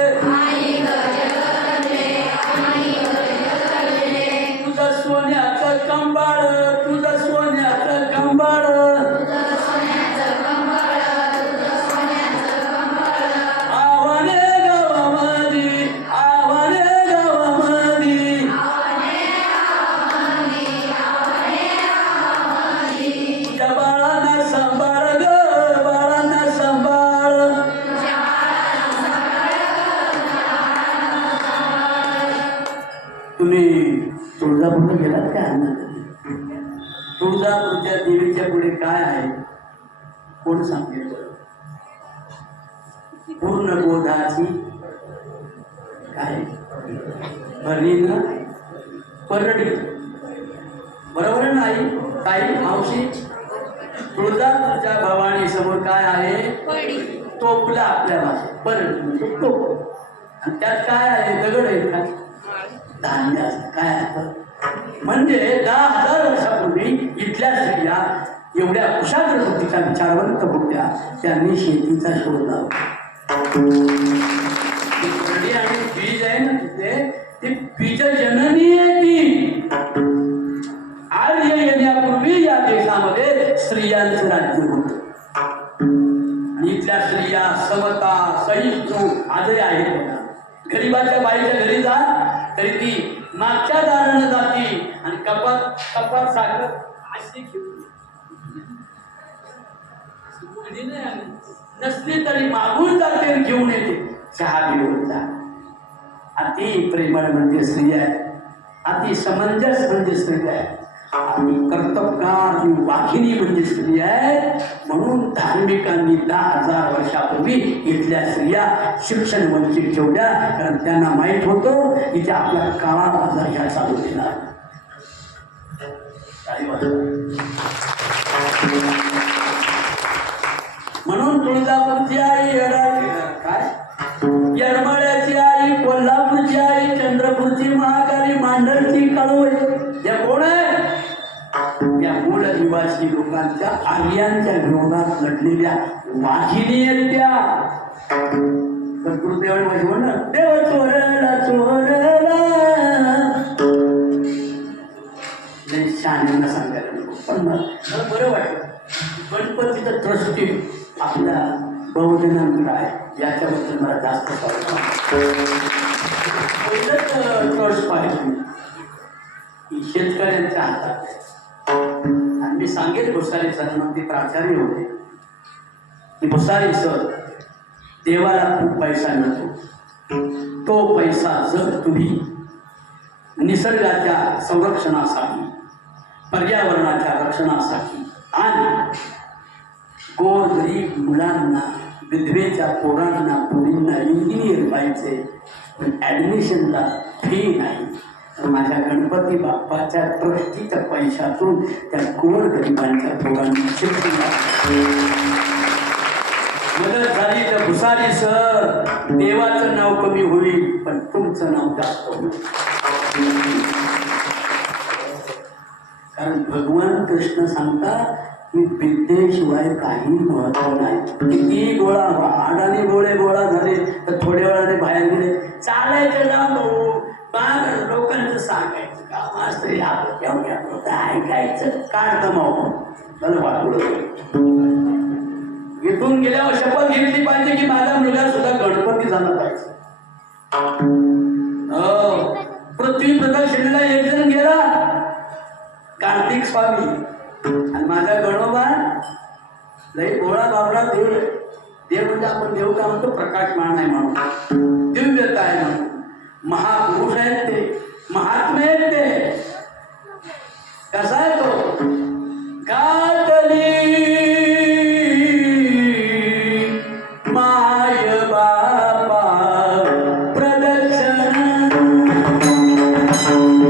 तुझं सोन्याचं कंबाळ, तुझं सोन्याचं कंबाळ, आव्हाने गावामध्ये, आव्हाने गावामध्ये, तुझ्या बाळांना सांभाळ ग, बाळांना सांभाळ. तुम्ही तुळजापूरला गेलात का? तुळजापूरच्या देवीच्या पुढे काय आहे कोण सांगेल? पूर्ण बोधाची काय भरणी ना परडी, बरोबर नाही? काही मावशी तुळजापूरच्या भवानी समोर काय आहे? टोपला आपल्या भाषेत परडी म्हणजे टोप, आणि त्यात काय आहे? दगड आहे का? धान्य असतं. काय असतं म्हणजे 10,000 वर्षापूर्वी इथल्या स्त्रिया एवढ्या कुशाग्र बुद्धीच्या विचारवंत होत्या, त्यांनी शेतीचा शोध लावला. आणि बीज आहे ना तिथे, ती बीज जननी आहे. ती आर्य येण्यापूर्वी या देशामध्ये स्त्रियांचं राज्य होतं. आणि इथल्या स्त्रिया समता सहिष्णू आजही आहेत बघा. गरीबाच्या बाईच्या घरी जा तरी ती मागच्या दारानं जाती आणि कपात साखर अशी घेऊन नसली तरी मागून जाते आणि घेऊन येते. चहा घेऊन जा. अति प्रेमळ म्हणजे स्त्री आहे, अति समंजस म्हणजे स्त्री आहे, आणि कर्तबगार ही वाघिणी म्हणजे स्त्री आहे. म्हणून धार्मिकांनी 10,000 वर्षापूर्वी इथल्या स्त्रिया शिक्षण वंचित ठेवल्या. कारण त्यांना माहीत होतं की त्या आपल्या काळाला ह्या चालू देणार. म्हणून तुळजापूरची आई काय येरमाळ्याची आई, कोल्हापूरची आई, चंद्रपूरची महाकाली, मांडरची काळूबाई या कोण आहे? या मूळ निवासी लोकांच्या आर्यांच्या विरोधात लढलेल्या वाघिणी आहेत त्या. तर गुरुदेवाने म्हणलं देव चोरला चोरला, शाण्यांना सांगायला नको. पण मला बरं वाटलं गणपतीचं ट्रस्टी आपल्या बहुजनांकडे आहे, याच्याबद्दल मला जास्त ट्रस्ट पाहिजे शेतकऱ्यांच्या हातात. आणि मी सांगेल भुसारी सर ते प्राचार्य होते की भुसारी सर देवाला खूप पैसा नसतो, तो पैसा जर तुम्ही निसर्गाच्या संरक्षणासाठी, पर्यावरणाच्या रक्षणासाठी आणि गोरगरीब मुलांना, विधवेच्या पोरांना, मुलींना इंजिनियर व्हायचे पण ॲडमिशनला फी नाही, तर माझ्या गणपती बाप्पाच्या ट्रस्टीच्या पैशातून त्या गोरगरिबांच्या पोरांना शिक्षण मदत झाली तर भुसारी सर देवाचं नाव कमी होईल पण तुमचं नाव जास्त होईल. कारण भगवान कृष्ण सांगतात की विद्येशिवाय काही महत्व नाही. किती गोळा आडाने गोळे गोळा झाले तर थोड्या वेळाने बाहेर गेले, चालायचं ना भाऊ, बाग लोकांचं सांगायचं काम असतं, ऐकायचं काढतं माऊ मला वाटलं. इथून गेल्यावर शपथ घेतली पाहिजे की माझा मुलगा सुद्धा गणपती झाला पाहिजे. पृथ्वी प्रदक्षिणेला एक जण गेला कार्तिक स्वामी, आणि माझा गणोबा लई गोळा बाबडा देव. देव म्हणजे आपण देव का म्हणतो, प्रकाशमान आहे म्हणून, दिव्यता आहे म्हणून, महापुरुष आहेत ते, महात्मे आहेत ते. कसा आहे तो कातली माय बापा प्रदक्षिण,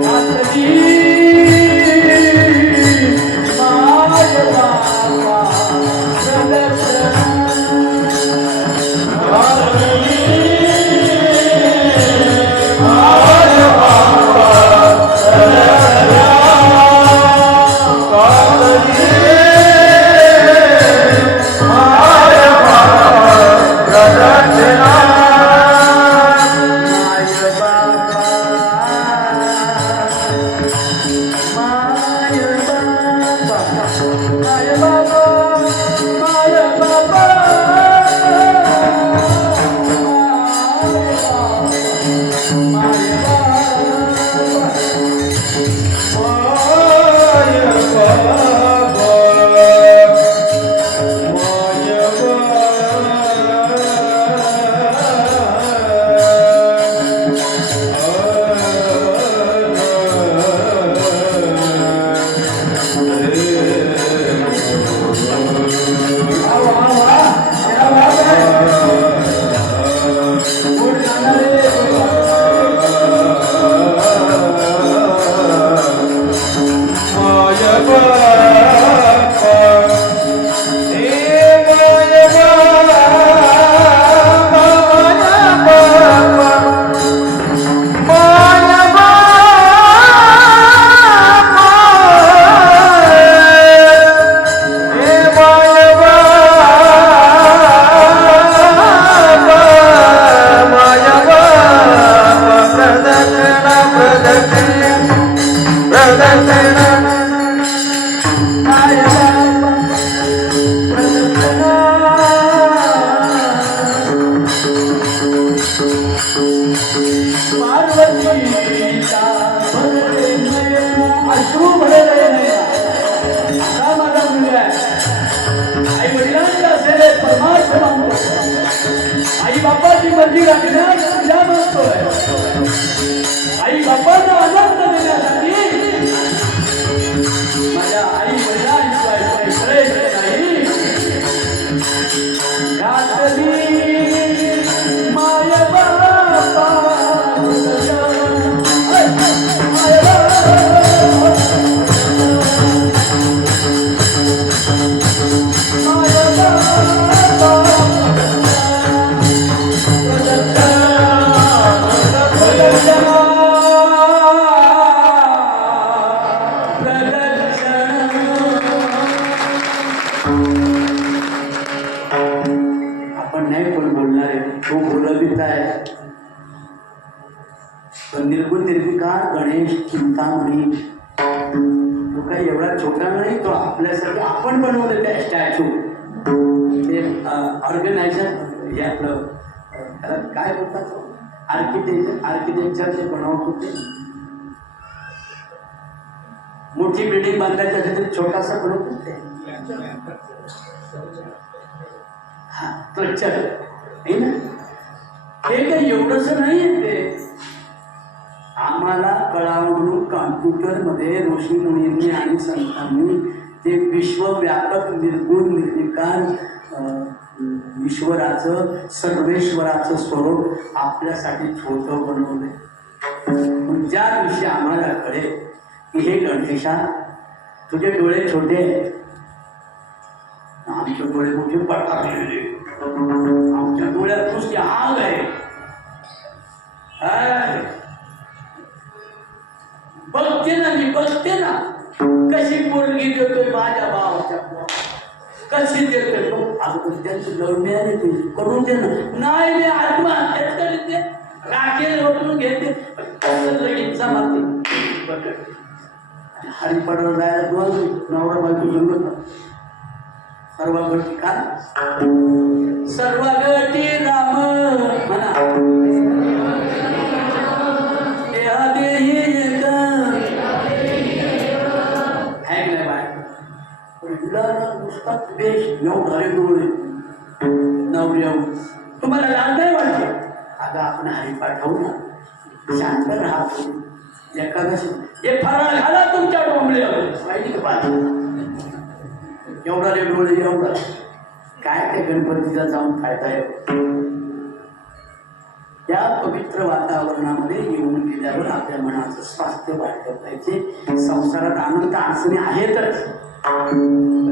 कातली माय बापा प्रदक्षिण, Hare आपण नाही पण बोलणार आहे, तो बोलवित आहे. पण निर्गुण निर्विकार गणेश चिंतामणी तो काही एवढा छोटा नाही, तो आपल्यासाठी आपण बनवलं त्या स्टॅच्यू. ते ऑर्गनायझर हे आपलं त्याला काय बोलतात, आर्किटेक्चरचे बनवत होते. मोठी बिल्डिंग बांधायची असेल तरी छोटासा बनवत होते. हा स्ट्रक्चर आहे ना, हे काही एवढंच नाही. ते आम्हाला कळावं म्हणून कॉम्प्युटरमध्ये ऋषी मुनींनी आणि संतांनी ते विश्वव्यापक निर्गुण निर्विकार ईश्वराचं सर्वेश्वराचं स्वरूप आपल्यासाठी छोटं बनवलंय. ज्या दिवशी आम्हाला कळेल की हे गणेशा तुझे डोळे छोटे आहेत, आमचे डोळे मोठे पडतात, आमच्या डोळ्यात नुसती आग आहे, बघते ना मी, बघते ना कशी पोरगी देतोय माझ्या भावाच्या, कशी देतोय अगोदर त्यांची लढण्याने तुझी करून दे ना. नाही मी आत्महत्या करते, राखेल ओढून घेते, लगेच जमाते. हरिपाडाला जायला दोन नवरा बायको जमत सर्व गटी का सर्व गटी राम म्हणा देहा देही एक है की नाही बाय. नुसता देश येऊ घरे डोळे नवऱ्या तुम्हाला लाज नाही वाटते. अगं आपण हरिपाठ होऊ ना, शांत राहतो. एकादशी हे फराळ घाला तुमच्या डोंबल्यावर माहिती का पाहिजे एवढा रे डोळे एवढा काय त्या गणपतीला जाऊन फायदा आहे. त्या पवित्र वातावरणामध्ये येऊन गेल्यावर आपल्या मनाचं स्वास्थ्य वाढलं पाहिजे. संसारात आनंद अडचणी आहेतच,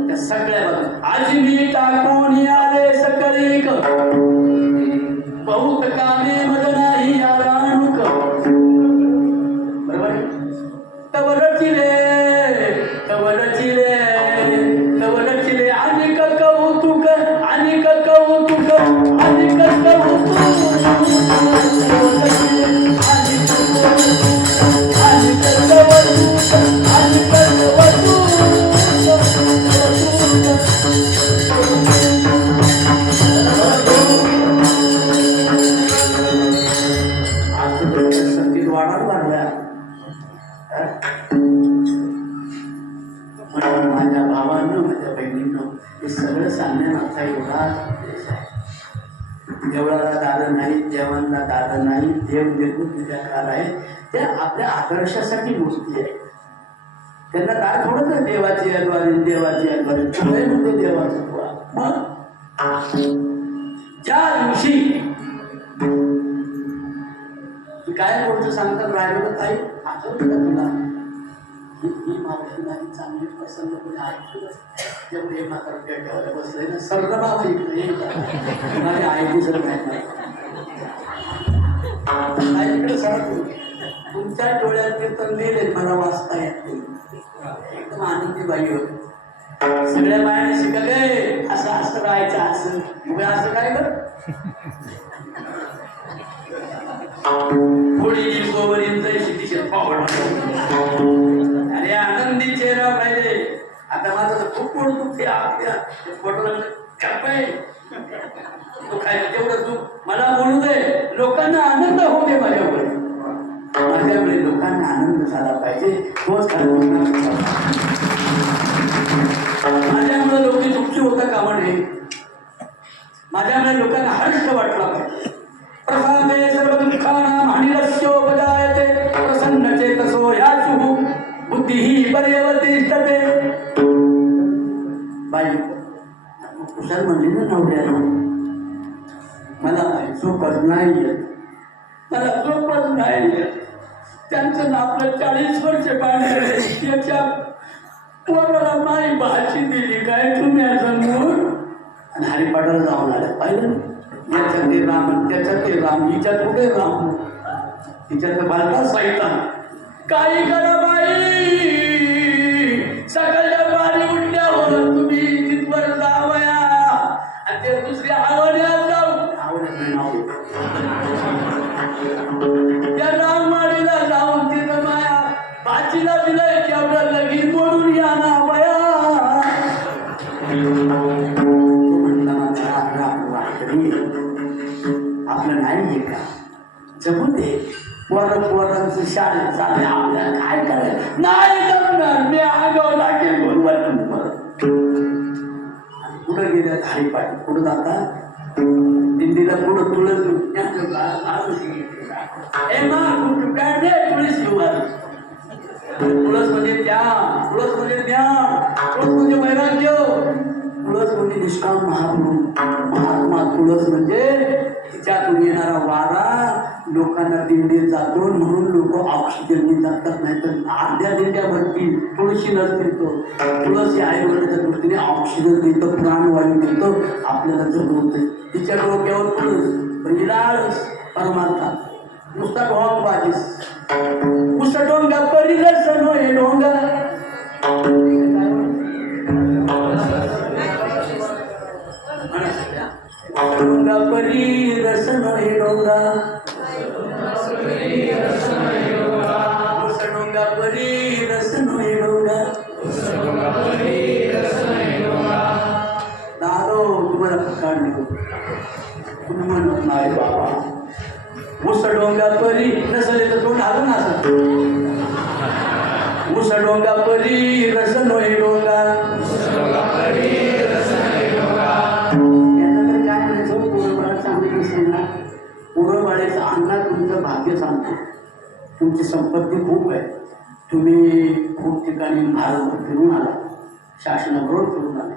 त्या सगळ्या बाजू आज मी टाकून आले सकळीक बहुत कामे मद नाही याराणूक. बरोबर तवरचिले तवरचिले तवरचिले अनेक कौतुक अनेक कौतुक अनेक कौतुक माझ्या भावांना माझ्या बहिणींना हे सगळं सांगण्यामागचा एवढा उद्देश आहे. देवळाला दार नाही, देवांना दार नाही, देव निर्गुण निराकार आहे. त्या आपल्या आदर्शासाठी मूर्ती आहे. त्यांना दार थोडंच आहे देवाची अद्वारे देवाची अद्वारे तुळे म्हणते देवाचं तुळा. मग ज्या दिवशी काय गोष्ट सांगतात राहिलं ताई आठवतं का तुला ही मावशी नाही चांगली पसंत कोणी ऐकलं तेवढे मात्र पेट्यावर बसले ना सर्व बाबा इकडे माझ्या आईची सर नाही इकडे सर तुमच्या डोळ्यात कीर्तन लिहिले मला वाचता येते. एकदम आनंदी बाई होती. सगळ्या बायाने शिकले असं असं राहायचं असं उभ्या असं काय बरं थोडी गोवरींचा शेतीचे अरे आनंदी चेहरा पाहिजे. आता माझं तर खूप मोठं दुःख तो खायचं तेवढं तू मला बोलू दे, लोकांना आनंद होऊ दे माझ्यामुळे. माझ्यामुळे लोकांना आनंद झाला पाहिजे, तोच माझ्यामुळे लोक दुःखी होता कामा नये. माझ्यामुळे लोकांना हर्ष वाटला पाहिजे. प्रसादे सर्व दुःखानां हानिरस्योपजायते प्रसन्न चेतसो याचुः बुद्धिः पर्यवतिष्ठते. बाई हुशार म्हणली ना नवऱ्याला, मला झोपच नाही येत, मला झोपच नाही येत. त्यांचं ना आपलं 40 वर्ष पाहिजे याच्या पोराला माई भाजी दिली काय तुम्ही समोर. आणि हरिपाठाला जाऊन आल्या पाहिलं, याच्यात ते राम त्याच्यात ते राम, हिच्यात कुठे राम, तिच्यात बालका साहित्य. काही करा बाई, सकाळच्या पाणी उठल्यावर तुम्ही तिथवर जावया आणि ते दुसऱ्या आवड्यात जाऊ, आवड्यात नाव त्या रामवाडीला जाऊन तिथं माया भाजीला दिलंय तेवढं लगीन मोडून या ना बया. आपलं नाही का जमू दे, पोरांचं शाळेत चालले, आपल्याला काय करायचं नाही जमणार. मी आगाव लागेल बरोबर. पुढं गेल्या हरिपाठी, पुढं जाता दिल्लीला, पुढं तुळस तुळस तुळस म्हणजे ज्ञान, तुळस म्हणजे ज्ञान, तुळस म्हणजे वैराग्य, तुळस म्हणजे निष्काम महात्मा. तुळस म्हणजे तिच्यातून येणारा वारा लोकांना दिंडीत जातो, म्हणून लोक ऑक्सिजन जातात. नाही तर अर्ध्या दिंड्यावरती तुळशी नसते. तो तुळस या आयुर्वेदाच्या दृष्टीने ऑक्सिजन देतं, प्राणवायू देतं, आपल्याला जगवतं. तिच्या डोक्यावर तुळस, विलास परमात्मा नुसता ढोंग बाजीस, उस डोंगा परिदर्शन होय डोंगा. डोंगा परी रसन होय डोंगा, उस डोंगा परी रसन होय डोंगा. दादो तुम्हाला काढलो, तुम्ही म्हणत नाही बाबा, उस डोंगा परी नसले तर तोंड आलं ना असं, उस डोंगा परी रसन होय डोंगा. पोरबाळेचं अन्ना तुमचं भाग्य सांगतो. तुमची संपत्ती खूप आहे, तुम्ही खूप ठिकाणी भारतभर फिरून आला, शासनाबरोबर फिरून आले,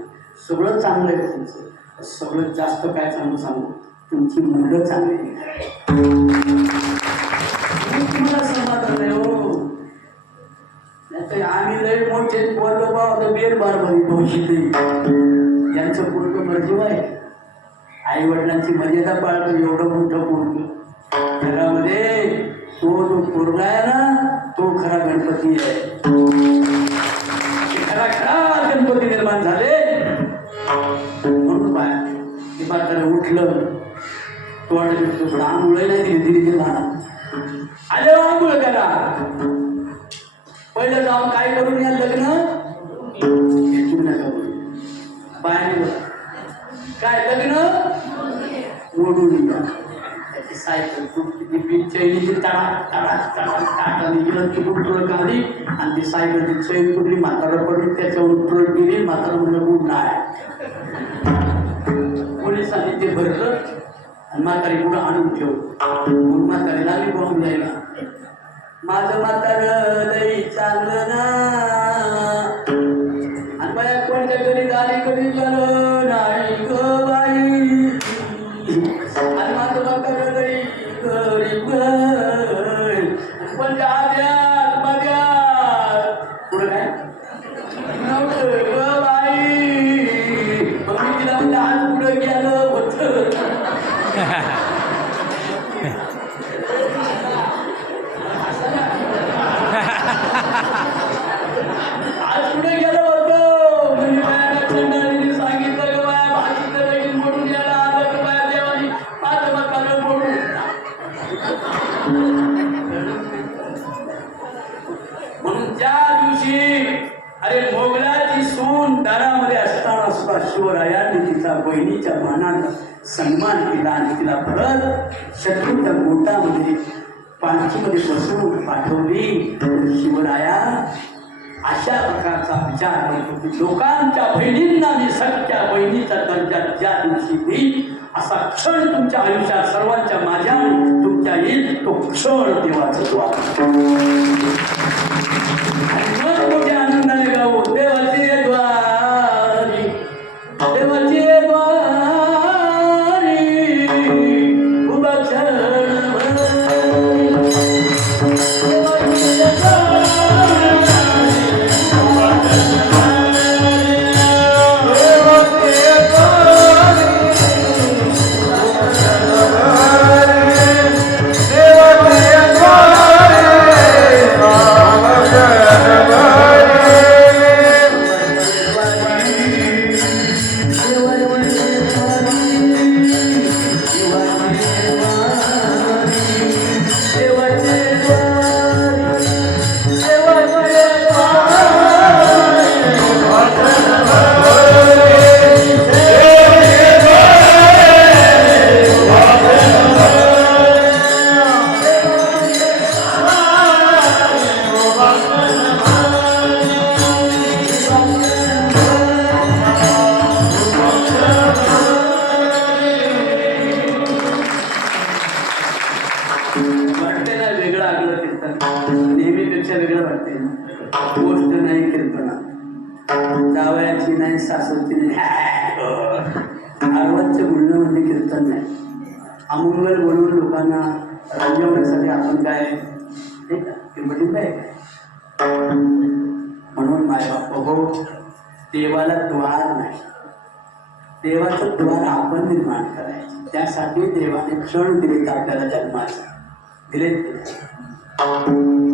सगळं चांगलं आहे तुमचं. सगळं जास्त काय चांगलं सांगू, तुमची मुलं चांगली तुम्हाला समाधान आहे हो. नाही आम्ही लय मोठे बोललो बा बेर बार भरी दोषी यांचं पोरग मर्जीव आहे. आई वडिलांची मर्यादा पाळतो. एवढं मोठं पोरग घरामध्ये, तो जो पोरगा आहे ना तो खरा गणपती आहे. खरा गणपती निर्माण झाले म्हणून बाहेर उठलं, तो थोडा आंघोळ नाही दिली, दिली ते लहान आले आंघोळ करा. पहिलं जाऊन काय करून या लग्न बाहेर काय लग्न मोडून या. सायकल तुटली, चैनीची ताटाने गेलं ती ट्रक आली आणि ती सायकलची चैन तुटली, म्हातारा पडली, त्याच्यावर ट्रक गेली. म्हातारा म्हणलं गुड नाही. पोलिसांनी ते भरलं आणि म्हातारी पुढं आणून ठेव. मग म्हातारी लागली बॉम्ब द्यायला, माझं म्हातारं लई चांगलं ना, आणि माझ्या कोणत्या घरी गाडी कधी झालं नाही ग बाई, आणि माझं म्हातारं लई गरीब, कोणत्या आद्यात मध्यात पुढं काय नव्हतं ग बाई. मग मी तिला म्हणजे आज पुढं गेलं होतं. आज पुढे गेलं होतं म्हणजे सांगितलं ग बाया भाजीचं लगीन मोडून यायला आलं ग बाया देवानी माझं मकान मोडून. म्हणून त्या दिवशी अरे मोगलाची सून दारामध्ये असताना सुद्धा शिवरायांनी तिचा बहिणीच्या मानाचा सन्मान केला आणि तिला परत शत्रूच्या गोटामध्ये पालखीमध्ये बसवून पाठवली. शिवराया अशा प्रकारचा विचार करतो की लोकांच्या बहिणींना मी सख्या बहिणीचा दर्जा ज्या दिवशी देईल असा क्षण तुमच्या आयुष्यात सर्वांच्या माझ्या तुमच्या येईल, तो क्षण देवाचा द्वार. आणि मग मोठ्या आनंदाने गावो देवाचे द्वारी, देवाचे द्वार. वाटते. गोष्ट नाही कीर्तना, जावयाची नाही, सासूची नाही, आडवतचे बोलणं म्हणजे कीर्तन नाही. अमंगल बोलून लोकांना रंजवण्यासाठी आपण काय नाही का किंमती काय. म्हणून माझ्या बाप्पा हो, देवाला द्वार नाही, देवाचं द्वार आपण निर्माण करायचं. त्यासाठी देवाने क्षण दिलेत आपल्याला जन्माचे, दिलेत.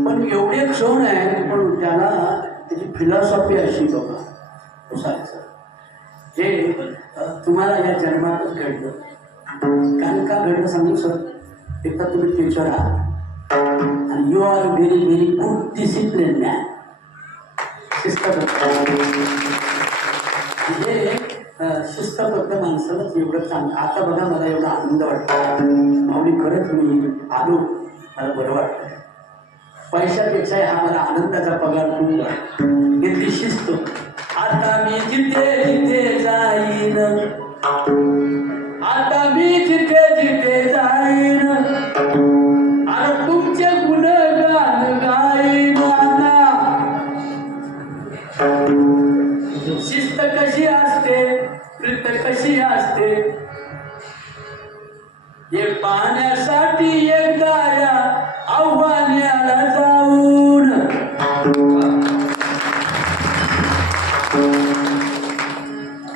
पण एवढे क्षण आहे, पण त्याला त्याची फिलॉसॉफी अशी बघा उसायचं हे तुम्हाला या जन्मातच घडलं. कारण का घडलं सांगू सर, एक तर तुम्ही टीचर आहात आणि you are very very good discipline man, शिस्तबद्ध. म्हणजे शिस्तबद्ध माणसालाच एवढं चांगलं. आता बघा मला एवढा आनंद वाटतो माऊली, खरंच मी आलो, मला बरं वाटतं. पैशापेक्षा हा मला आनंदाचा पगार खूप आहे. घेतली शिस्त. आता मी जिथे जिथे जाईन, आता मी जिथे जिथे जाईन, आता तुमचे गुणगान गाईन. शिस्त कशी असते, प्रीत कशी असते, हे पाहण्यासाठी एकदा या आव्हानाला जाऊन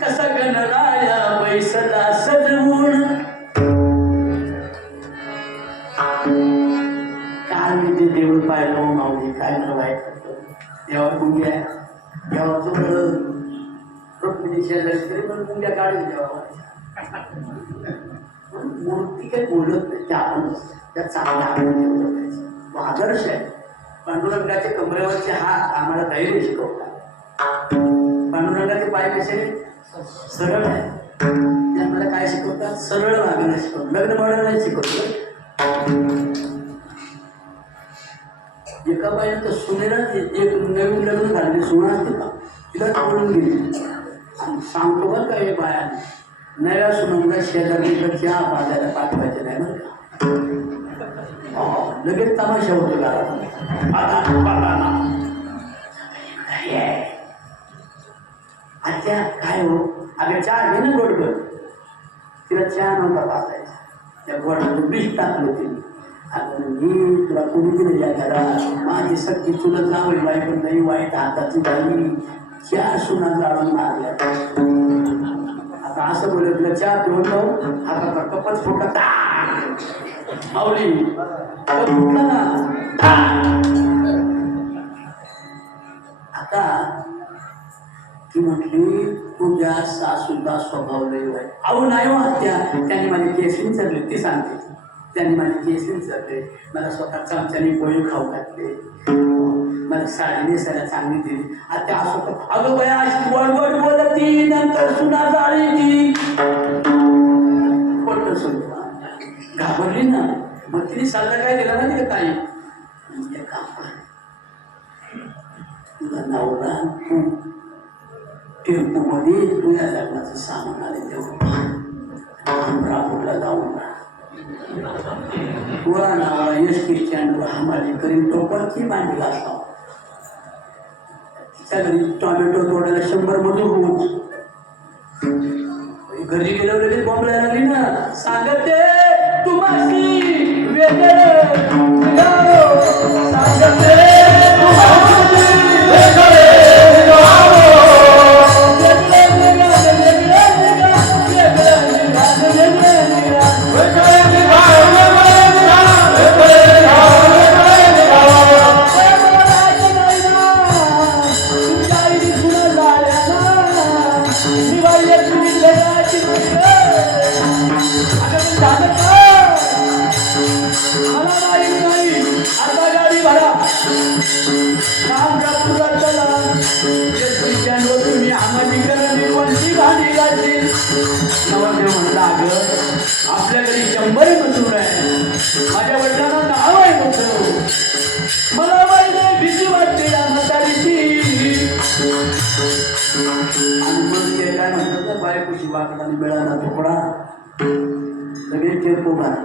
कसा गणराया बैसला सजवून. काय मी ते देऊळ पाहिलं माऊली, काय मला वाईट करतो. देवावर मुंग्या आहे, देवाचं रुक्मिणी शेजारी तरी पण मुंग्या काढून देवा. मूर्ती काही बोलत नाही, त्या आपण त्या चांगल्या आदर्श आहे. पांडुरंगाच्या कमरेवरचे हात आम्हाला धैर्य शिकवतात. पांडुरंगाचे पाय कसे सरळ आहे, ते आम्हाला काय शिकवतात, सरळ वागणं शिकवतात, लग्न वाढवणं शिकवतात. एका बाईनं तर सुनेला एक नवीन लग्न झालेली सुना असते का, तिला तोडून गेली. आणि सांगतो बरं का हे बाया, नव्या सुनांना शेजारी चहा पाजायला पाठवायचे नाही बरं का. लगेच तमाशा होतो घरात. त्या काय हो, अगं चहा घे ना गोडगड. तिला चहा नव्हता पाजायचा, त्या गोडाचं बीज टाकलं तिने. अगं मी तुला कोणी दिलं या घरात, माझी सक्ती तुला जावं बाई, पण नाही वाईट हाताची बाई, चहा सुना जाळून मारल्या. आता असं बोलत तुला चहा पिऊन जाऊ, हाताचा कपच फुटत माऊली फुटला ना. आता ती म्हटली तुझ्या सासूचा स्वभाव लय वाईट. अहो नाही हो आत्या, त्यांनी माझे केस विचारले, ते सांगते. त्यांनी माझे केस विचारले, मला स्वतः चमच्याने पोळी खाऊ घातले, मला साडी नेसायला चांगली दिली. आता असं अगं बया अशी गोड बोलती, नंतर सुना जाळी ती पटलं सुद्धा घाबरली ना. मग तिने सल्ला काय दिला माहिती का, काही म्हणजे काम कर, तुझा नवरा तू टेम्पो मध्ये तुझ्या लग्नाचं सामान आले तेव्हा अमरापूरला जाऊन तुला नावाला एस टी स्टँडवर हमाली करीन, तो पण ती मांडला असावा. तिच्या घरी टोमॅटो तोडायला 100 मजूर रोज. घरी गेल्यावर लगेच बॉम्ब लागली ना, सांगते तुम्हाशी वेगळं सांगते आपल्या घरी 100 मजूर आहे, माझ्या वडिलांना नाव आहे मोठं, मला माहिती भीती वाटते या म्हातारीची. आणि मग ते काय म्हणतात ना, बायकोशी वाकडाने मिळाला तुकडा, लगेच टेम्पो मारा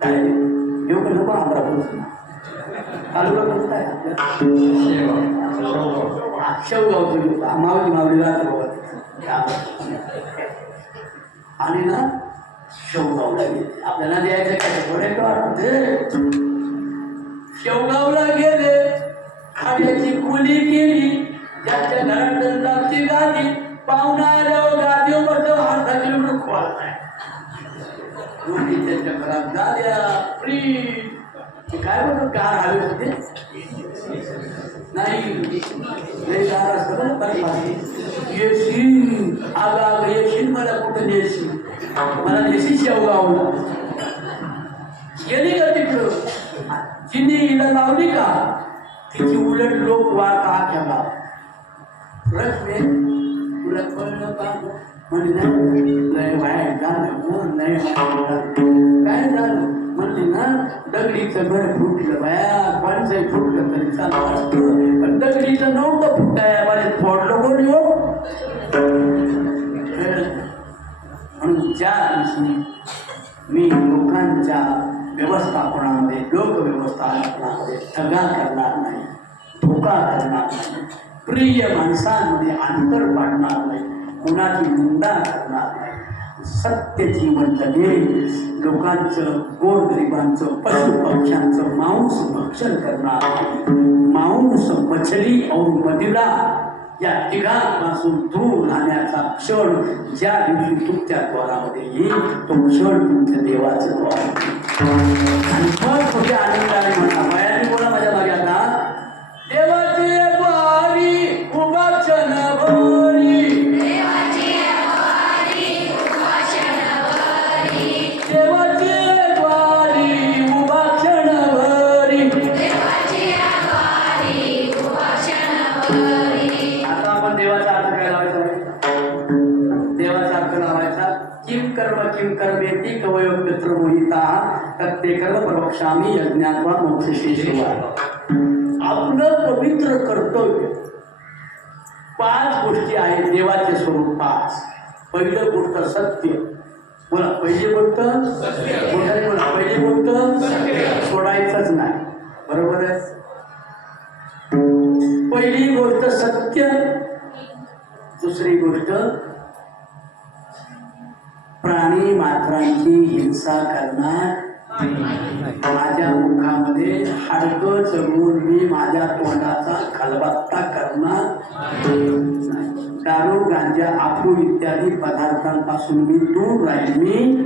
डायरेक्ट येऊ का नको अमरापूर. तालुका कोणता आहे आपल्या शेवगावचे लोक मावली राहते बाबा आणि ना शेवगावला गेले आपल्याला द्यायचं काय थोडे वाटत शेवगावला गेले खाड्याची कुली केली ज्याच्या घरात दंडाची गादी पाहुणा आल्यावर गादी बसव अर्धा किलोमीटर खोळाय त्यांच्या घरात गाद्या फ्रीज काय म्हणतो कार हवे होते नाही कार असतं येशील आगा येशील मला कुठं नेशील मला नेशील शेवगावला गेली का तिकडं जिने हिला लावली का तिची उलट लोक वाट आख्याला प्रश्न तुला कळलं का म्हणजे नाही वाईट झालं नाही काय झालं म्हणजे ना दगडीचं घर फुटलं बाया कोणचंही फुटलं तरी चालू असतं पण दगडीचं नव्हतं फुटाय माझे फोडलं कोणी हो म्हणून ज्या दिवशी मी लोकांच्या व्यवस्थापनामध्ये लोकव्यवस्थापनामध्ये ठगा करणार नाही धोका करणार नाही प्रिय माणसांमध्ये अंतर पाडणार नाही कुणाची निंदा करणार नाही सत्य जीवन जगेल लोकांचं गोरगरिबांचं पशुपक्ष्यांचं मांस भक्षण करणार नाही मांस मछली और मदिरा या तिघांपासून दूर राहण्याचा क्षण ज्या दिवशी तुमच्या द्वारामध्ये येईल तो क्षण तुमच्या देवाचं द्वार आणि मग कुठे आनंदाने म्हणा वयाने बोला माझ्या मागे आता देवाचे द्वारी उभा क्षण भरी देवाचे द्वारी उभा क्षण भरी आता आपण देवाचा अर्थ काय लावायचा देवाचा अर्थ लावायचा किम कर्मेति कवयोप्यत्र मोहिता तत्ते कर्म प्रवक्ष्यामि यज्ञात्वा मोक्षेशी शिवाय आपलं पवित्र कर्तव्य 5 गोष्टी आहेत देवाचे स्वरूप 5 पहिलं गोष्ट सत्य बोला पहिली गोष्ट मोठ्याने बोला पहिली गोष्ट सोडायचंच नाही बरोबर आहे पहिली गोष्ट सत्य दुसरी गोष्ट प्राणी मात्रांची हिंसा करणार माझ्या मुखामध्ये हाडकं चढवून मी माझ्या तोंडाचा खलबत्ता करणार दारू गांजा अफू इत्यादी पदार्थांपासून मी दूर राहील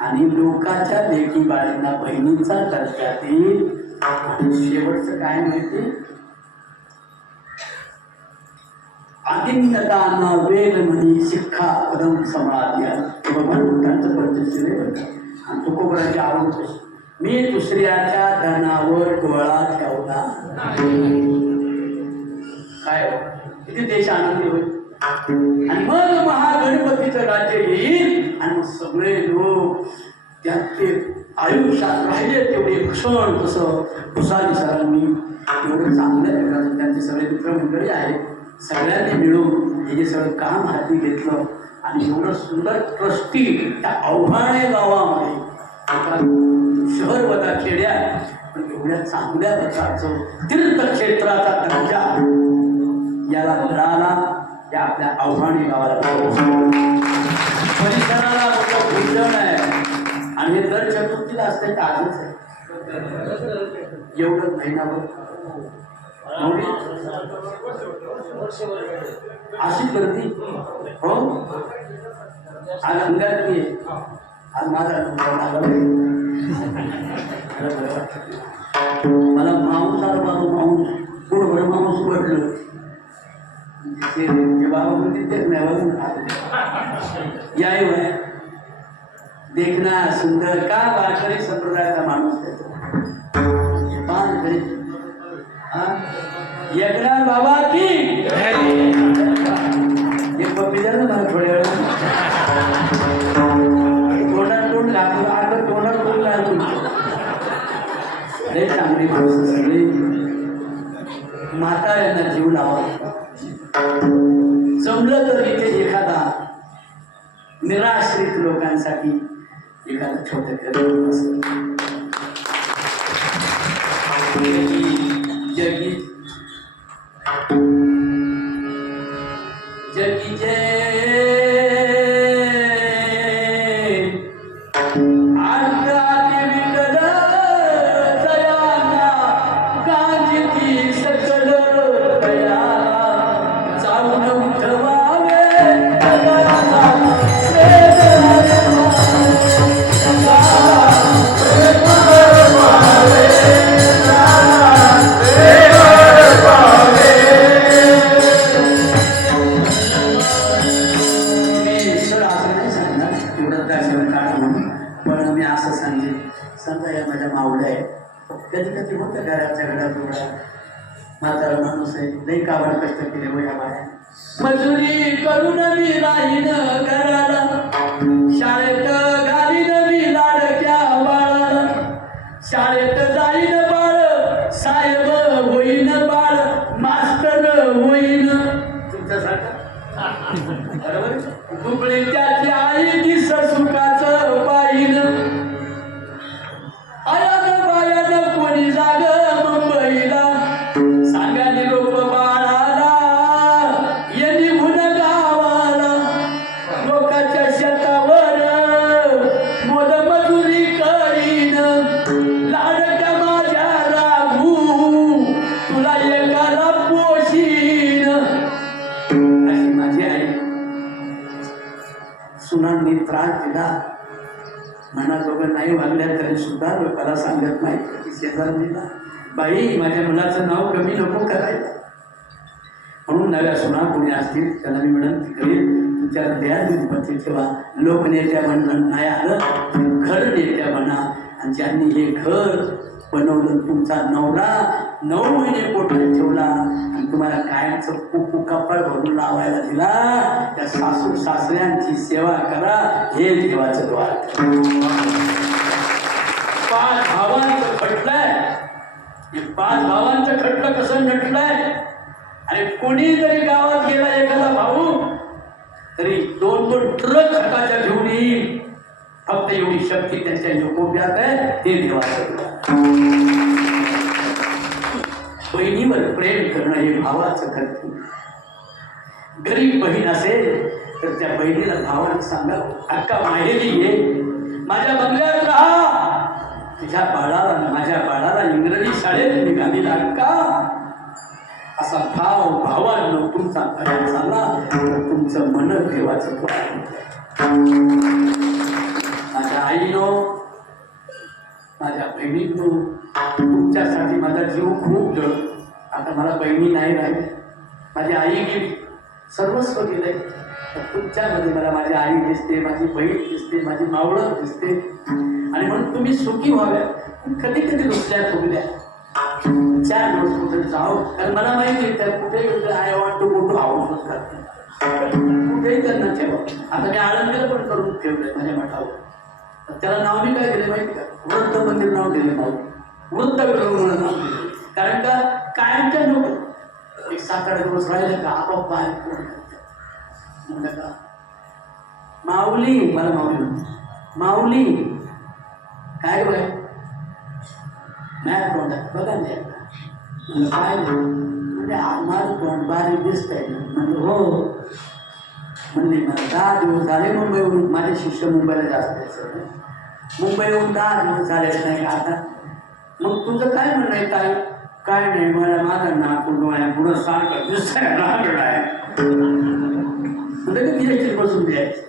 आणि लोकांच्या लेकी बाळींना बहिणीचा दर्जा देईल आणि शेवटचं काय माहिती आदिन्यताना वेदमणी शिक्षा पदम समाध्या भगवान त्यांचं परिस्थिती आणि तुकोबराची आवड मी दुसऱ्याच्या धनावर डोळा ठेवला काय किती देश आनंदी होईल आणि मग महागणपतीचं राज्य येईल आणि मग सगळे लोक त्यांचे आयुष्यात राहिले तेवढे क्षण तसं भुसारी सरांनी एवढं चांगल्या प्रकारचं त्यांचे सगळे मित्रमंडळी आहेत सगळ्यांनी मिळून हे जे सगळं काम हाती घेतलं आणि एवढं सुंदर ट्रस्टी त्या आव्हाणे गावामध्ये एका शहर वदा खेड्यात पण एवढ्या चांगल्या प्रकारचं तीर्थक्षेत्राचा दर्जा याला मिळाला त्या आपल्या आव्हाणे गावाला परिसराला मोठं भूषण आहे आणि हे दर चतुर्थीला असते तर आजच आहे एवढं महिनाभर अशी गर्दी हो आज अंगारकी आज माझा मला माणूस आला बाबा माणूस पूर्ण माणूस पडलं बाबा म्हणते याय वय देखना सुंदर का वारकरी संप्रदायाचा माणूस एकनाथ बाबा की एक पप्पी द्या ना मला थोड्या वेळ तोंडात तोंड घातलं आता तोंडात तोंड घालून लय चांगली माणसं सगळी माता यांना जीव लावा जमलं तर इथे एखादा निराश्रित लोकांसाठी एखादं छोटं जगी जगी कधी कधी होतं घराच्या घरात म्हातारा माणूस आहे लई काबाड कष्ट केले वया बाया मजुरी करून मी राहीन घराला शाळेत घालीन मी लाडक्या बाळाला शाळेत जाईन बाळ साहेब होईन बाळ मास्टर होईन तुमच्यासारखं बरोबर दुबळे त्याची आई दिस सुखाचं पाहिन कोणी जाग मुंबईला सांगा निरोप बाळाला ये निघून गावाला लोकांच्या शेतावर मोद मजुरी करीन लाडक्या माझ्या राघू तुला एकाला पोशीन अशी माझी आई सुनांनी त्रास दिला मनाजोगं नाही वागल्या तरी सुद्धा लोकांना सांगत नाही की शेजारणीला बाई माझ्या मुलाचं नाव कमी नको करायला म्हणून नव्या सुना कोणी असतील त्याला मी विनंती करेन तुमच्या ध्यान गणपती ठेवा लोकनेत्या म्हणणं नाही आलं घर नेत्या म्हणा आणि ज्यांनी हे घर बनवलं तुमचा नवरा 9 महिने पोटात ठेवला आणि तुम्हाला कायमचं कुकू कपाळ भरून लावायला दिला त्या सासू सासऱ्यांची सेवा करा हे देवाचं द्वार 5 भावांचं खटलंय हे 5 भावांचं खटलं कसं नटलंय आणि कोणी जरी गावात गेला एखादा भाऊ तरी 2-2 ट्रक खटाच्या घेऊन येईल फक्त एवढी शक्ती त्यांच्या योग्यात आहे ते देवाचं बहिणीवर प्रेम करणं हे भावाचं कर्तव्य गरीब बहीण असेल तर त्या बहिणीला भावाने सांगा अक्का माहेरी ये माझ्या बंगल्यात राहा तुझ्या बाळाला माझ्या बाळाला इंग्रजी शाळेत निघाली अक्का असा भाव भावांनो तुमचा करायला झाला तर तुमचं मन देवाचं माझ्या आईनो माझ्या बहिणींनो तुमच्यासाठी माझा जीव खूप जळ आता मला बहिणी नाही राहिली माझी आई गेली सर्वस्व गेलंय तुमच्यामध्ये मला माझी आई दिसते माझी बहीण दिसते माझी मावळं दिसते आणि म्हणून तुम्ही सुखी व्हाव्या कधी कधी दुसऱ्या फुगल्या 4 दिवस कुठे जाऊ कारण मला माहिती आहे त्या कुठे I want to go to house करते कुठेही त्यांना ठेवा आता मी आळंदीला पण करून ठेवलंय माझ्या मठावर त्याला नाव मी काय दिले माहिती का वृद्ध मंदिर नाव दिले नाव वृद्ध म्हणून नाव दिले कारण का कायमच्या नको एक 7-8 दिवस राहिले का आपोआप बाहेर म्हणलं का माऊली मला माऊली काय बाय नाही तोंडात बघा नाही म्हणलं काय म्हणजे माझं तोंड बारीक दिसत आहे म्हणलं हो म्हणले मला 10 दिवस झाले मुंबईहून माझे शिष्य मुंबईला जास्त आहे मुंबईहून 10 दिवस झालेच नाही आता मग तुझं काय म्हणणं आहे काय नाही मला माझा नातू डोळ्या पुढं सारखं दिसतंय नागड आहे म्हणजे की बसून द्यायचं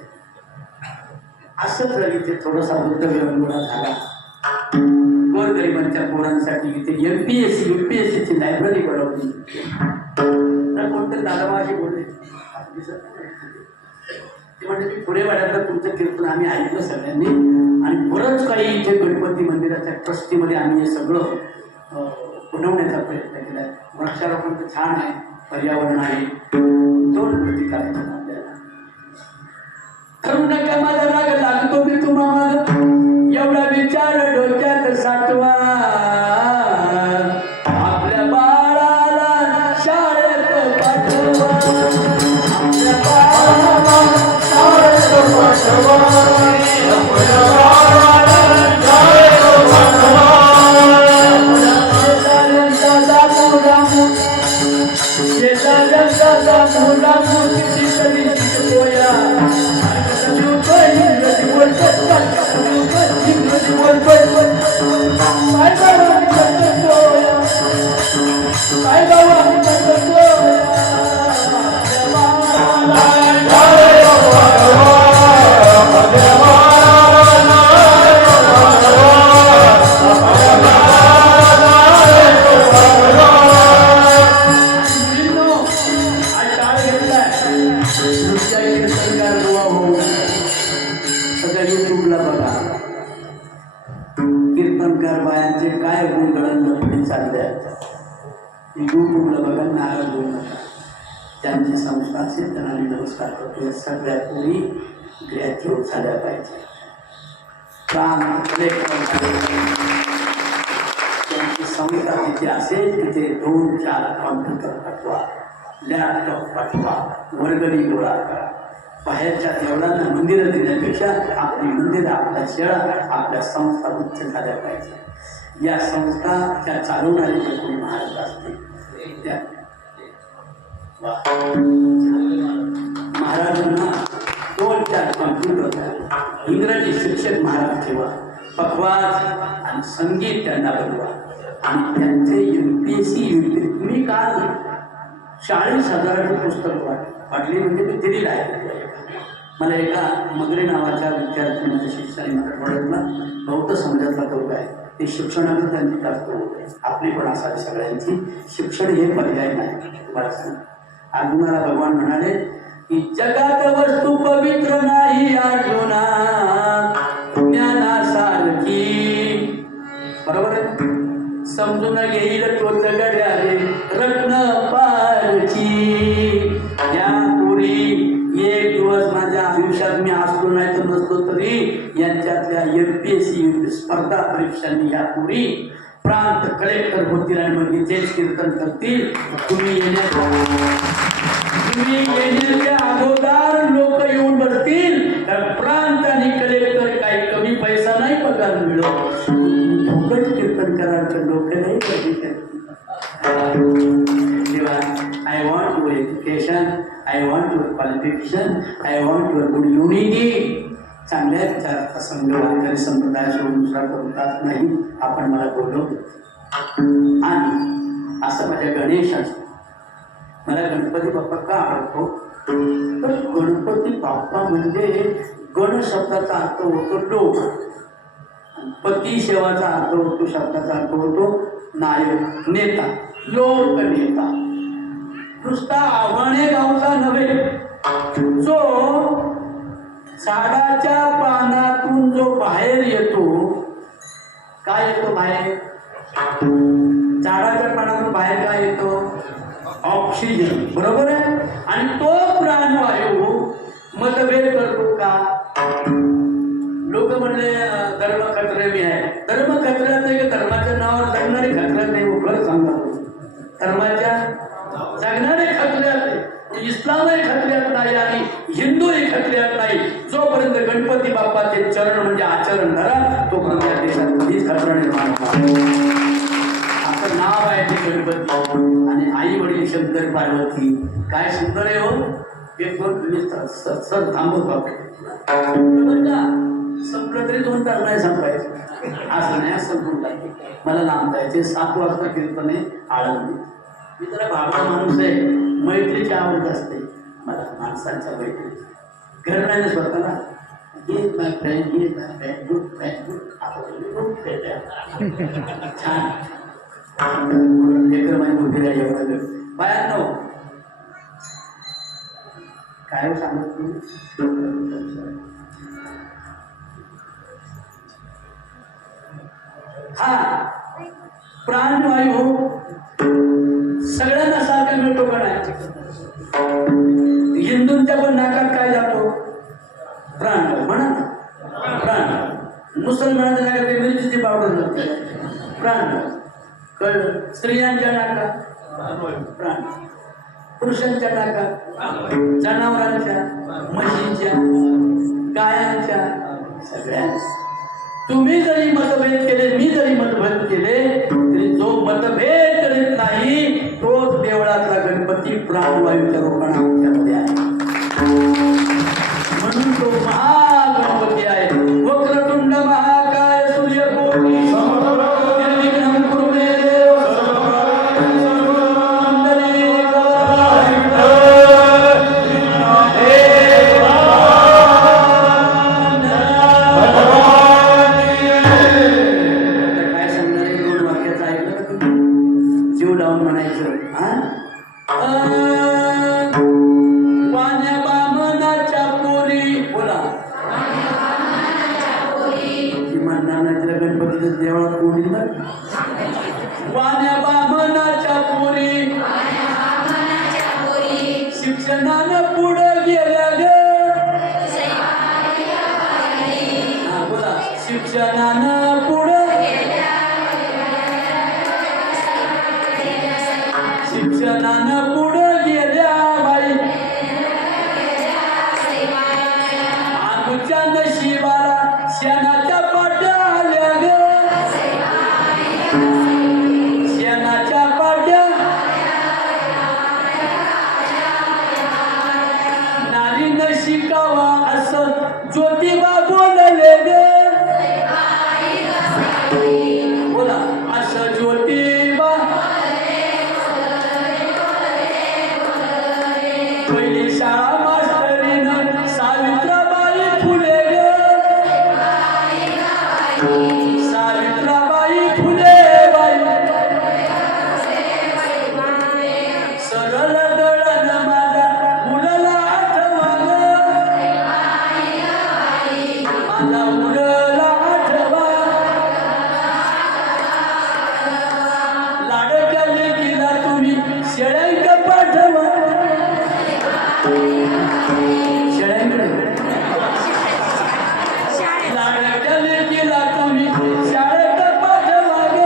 असंच जर इथे थोडासा वृद्ध विरंगुळा झाला गोरगरिबांच्या पोरांसाठी इथे MPSC UPSCची लायब्ररी बनवली तर कोणते दादाबाजी बोलले असं दिसत ते म्हणजे की पुढे वाड्यातलं तुमचं कीर्तन आम्ही ऐकलं सगळ्यांनी आणि बरंच काही इथे गणपती मंदिराच्या ट्रस्टीमध्ये आम्ही हे सगळं बनवण्याचा प्रयत्न केला आहे वृक्षारोपण तर छान आहे पर्यावरण आहे 2 कृती करायच्या आपल्याला ठरवू नका माझा राग लागतो मी तुम्हाला एवढा विचार डोक्यात साठवा आपल्या बाळाला शाळेत पाठवा आपल्या बाळाला शाळेत पाठवा आपल्या बाळाला शाळेत पाठवा सगळं युट्यूबला बघा. कीर्तनकार बायांचे काय गुणगणन लपडी चालले आहेत युट्यूबला बघा. नाराज होऊ नका. त्यांची संस्था असेल त्यांना मी नमस्कार करतो. या सगळ्या पोरी ग्रॅज्युएट झाल्या पाहिजे. त्यांची संस्था तिथे असेल तिथे 2-4 कॉम्प्युटर पाठवा, लॅपटॉप पाठवा, वर्गणी गोळा करा. बाहेरच्या देवळांना मंदिरं देण्यापेक्षा आपली मंदिरं, आपल्या शेळा, आपल्या संस्था उच्च झाल्या पाहिजे. या संस्था त्या चालवणारे जे कोणी महाराज असतील त्या महाराजांना 2-4 कॉम्प्युटर, इंग्रजी शिक्षक महाराज ठेवा, पखवाज आणि संगीत त्यांना बनवा आणि त्यांचे MPSC मी काल 40,000चं पुस्तक वाटली म्हणजे मी दिलेलं आहे. मला एका मगरे नावाच्या विद्यार्थ्यांच्या शिक्षण मराठवाड्यातला बौद्ध समाजातला पोरगा आहे. ते शिक्षणाचं त्यांची जास्त होते. आपली पण असावी सगळ्यांची. शिक्षण हे पर्याय नाही. तुम्हाला सांग, अर्जुनाला भगवान म्हणाले की जगात वस्तू पवित्र नाही अर्जुना ज्ञानासारखी. बरोबर आहे. समजून घेईल तो जगड्याले रत्न पारखी. या पुरी एक दिवस माझ्या आयुष्यात मी असलो नाही तर नसतो तरी यांच्यातल्या MPSC स्पर्धा परीक्षांनी या पुरी प्रांत कलेक्टर होतील आणि मग तेच कीर्तन करतील. तुम्ही येण्याच्या अगोदर लोक येऊन बसतील. प्रांत आणि कलेक्टर काही कमी पैसा नाही पगार मिळत. फुकट कीर्तन करायचं लोक नाही कधी करतील. I want your education, I want your qualification, I want your good unity. चांगल्या विचाराचा संघ वारकरी संप्रदाय सोडून दुसरा कोणताच नाही. आपण मला बोललो आणि असं माझ्या गणेशाचं मला गणपती बाप्पा का आवडतो तर गणपती बाप्पा म्हणजे गण शब्दाचा अर्थ होतो लोक, पती सेवाचा अर्थ होतो, शब्दाचा अर्थ होतो नायक, नेता, लोक नेता. नुसता आव्हाने गावचा नव्हे, जो झाडाच्या पानातून जो बाहेर येतो. काय येतो बाहेर? झाडाच्या पानातून बाहेर काय येतो? ऑक्सिजन. बरोबर आहे. आणि तो प्राणवायू मतभेद करतो का? लोक म्हणले धर्म खत्रे मी आहे. धर्म खत्र्यात आहे की धर्माच्या नावावर जगणारे खत्र्यात नाही? उघड सांगा. धर्माच्या जगणारे खत्र्यात आहे. इस्लामही खत्र्यात नाही आणि हिंदूही खत्र्यात नाही. जोपर्यंत गणपती बाप्पाचे चरण म्हणजे आचरण करा तोपर्यंत या देशात कधीच खतरा निर्माण होणार. असं नाव आहे ते गणपती आणि आई वडील शंकर पार्वती. काय सुंदर आहे हो. एक दोन तुम्ही सर थांबवतो आपण का संपलं तरी 2 तास नाही संपायचं. असं नाही संपून टाके. मला लांब जायचे 7 वाजता कीर्तन आहे आळंदी. मी जरा भावना माणूस आहे. मैत्रीची आवड असते मला, माणसांच्या मैत्री. घर नाही ना स्वतःला येत माय फ्रेंड, येत my friend, good friend, good friend. छान लेकर माझी मोठी राहिली एवढं बाहेर नो काय सांगत तुम्ही. हा प्राणवायू सगळ्यांना सारखा मिळतो का नाही? हिंदूंच्या पण नाकात काय जातो? प्राणवायू. म्हणा ना प्राण. मुसलमानाच्या नाकात मिरचीची पावडर जाते. प्राणवायू. कळलं? स्त्रियांच्या नाकात प्राण, पुरुषांच्या नाकात, जनावरांच्या, म्हशींच्या, गायांच्या, सगळ्यांच्या. तुम्ही जरी मतभेद केले, मी जरी मतभेद केले तरी जो मतभेद करीत नाही तोच देवळातला गणपती प्राणवायूच्या रूपाने आमच्यामध्ये आहे. म्हणून तो महागणपती आहे. वक्रतुंड महाकाय सूर्यकोटी निर्विघ्नं कुरु मे देव तर देवळात कोणी ना वाण्या बामनाच्या पोरी शिक्षणानं पुढं गेल्या ग हा बोला शिक्षणानं पुढं शिक्षणानं पुढं गेल्या बाई आमच्या नशिबाला शेणाच्या पाट्या आल्या ग शेणाच्या पाट्या नारीनं शिकावा असं ज्योतिबा बोलले ग बोला असं ज्योतिबा पहिली शाळा मास्तरीनं सावित्राबाई फुले ग सावित्राबाई फुले बाई सरळ दळण माझा मुलाला आठवा ग माझा मुलाला आठवा लाडक्या लेकीला तुम्ही शेळ्यांक पाठवा शेळ्यांकडे लाडक्या लेकीला तुम्ही शाळेत पाठवा ग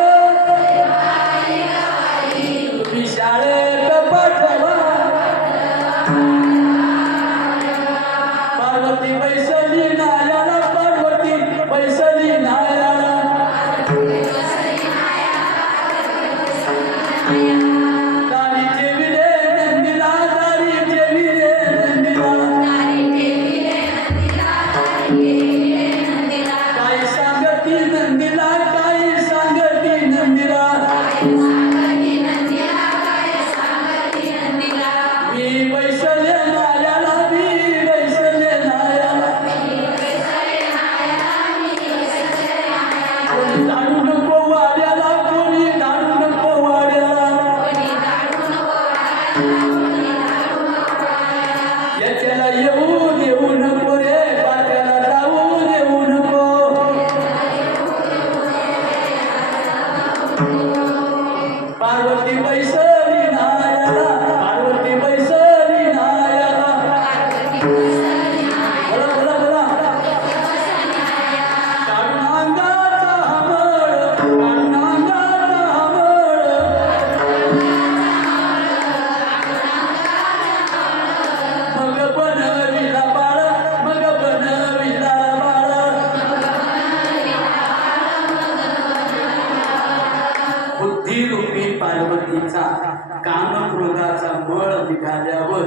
तुम्ही शाळेत पाठवा पार्वती बैसली नायाला पार्वती बैसली नायाला दारी जेविले नंदीला दारी जेविले नंदीला काय सांगती नंदीला काय सांगती नंदीला मी बैसले नायाला मी बैसले नायाला कोणी दारू नको वाड्याला कोणी दारू नको वाड्याला याच्याला येऊ देऊ नको रे पाट्याला जाऊ देऊ नको पार्वती बैसली नायाला पार्वती बैसली नायाला बोला बोला बोला काढून अंगाचा हमळ काढून अंगाचा हमळ मग बनविला बाळ मग बनविला बाळ बुद्धिरूपी पार्वतीचा कामक्रोधाचा मळ निघाल्यावर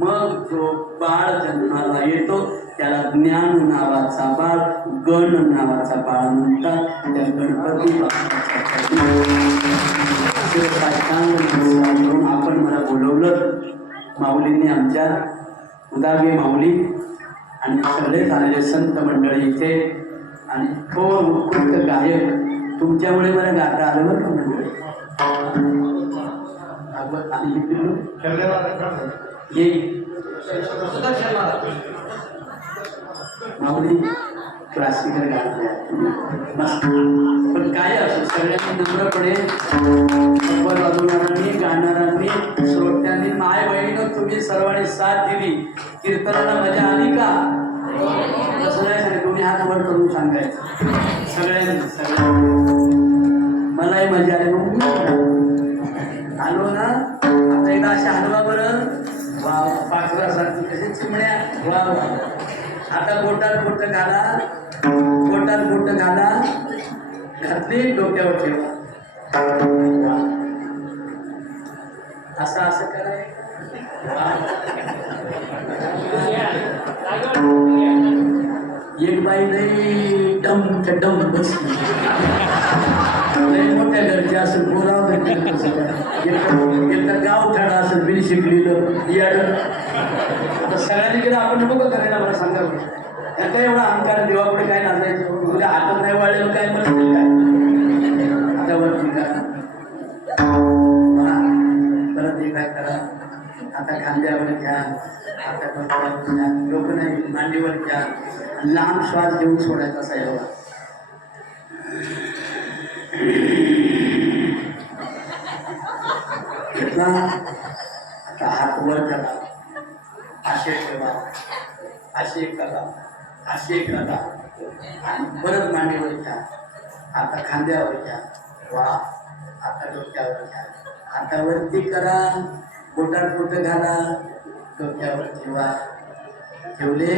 मग जो बाळ जन्माला येतो त्याला ज्ञान नावाचा बाळ गण नावाचा बाळ म्हणतात त्या गणपती बाप्पाच्या आपण मला बोलवलं माऊलींनी आमच्या उदागे माऊली आणि सगळे झालेले संत मंडळी इथे आणि थोर उत्कृष्ट गायक तुमच्यामुळे मला गाता आलं बरं का मंडळी आणि हे पिल्लू येईल माऊली क्लासिकल गाणं मस्त पण काय असो सगळ्यांनी नम्रपणे तब्बल वाजवणाऱ्यांनी गाणाऱ्यांनी श्रोत्यांनी माय बहिणीनं तुम्ही सर्वांनी साथ दिली कीर्तनाला मजा आली का तसं नाही सांगितलं तुम्ही हात वर करून सांगायचं सगळ्यांनी मलाही मजा आली मग आलो ना आता एकदा अशा हलवा बरं वा पाखरासारखी कशी चिमण्या वा वा आता बोटात बोट घाला बोटात बोट घाला घातली डोक्यावर ठेवा असं असं करायचं एक बाई लई डम डम बसली लई मोठ्या घरची असेल बोलावं एकदा गाव ठाणा असेल बिल शिकलेलं याड आता सगळ्यांनी गेलं आपण नको का करायला मला सांगा काय एवढा अहंकार देवापुढे काय नाचायचं उद्या हातात नाही वाढलेलं काय म्हणत काय आता वरती करा परत हे काय करा आता खांद्यावर घ्या आता डोक्यावर घ्या डोकं नाही मांडीवर घ्या लांब श्वास घेऊन सोडायचा असा एवढा घेतला. आता हात वर करा, असे ठेवा, असे करा, असे करा आणि परत मांडीवर घ्या. आता खांद्यावर घ्या. वा. आता डोक्यावर घ्या. आता वरती करा, बोटात बोट घाला, डोक्यावर ठेवा. ठेवले.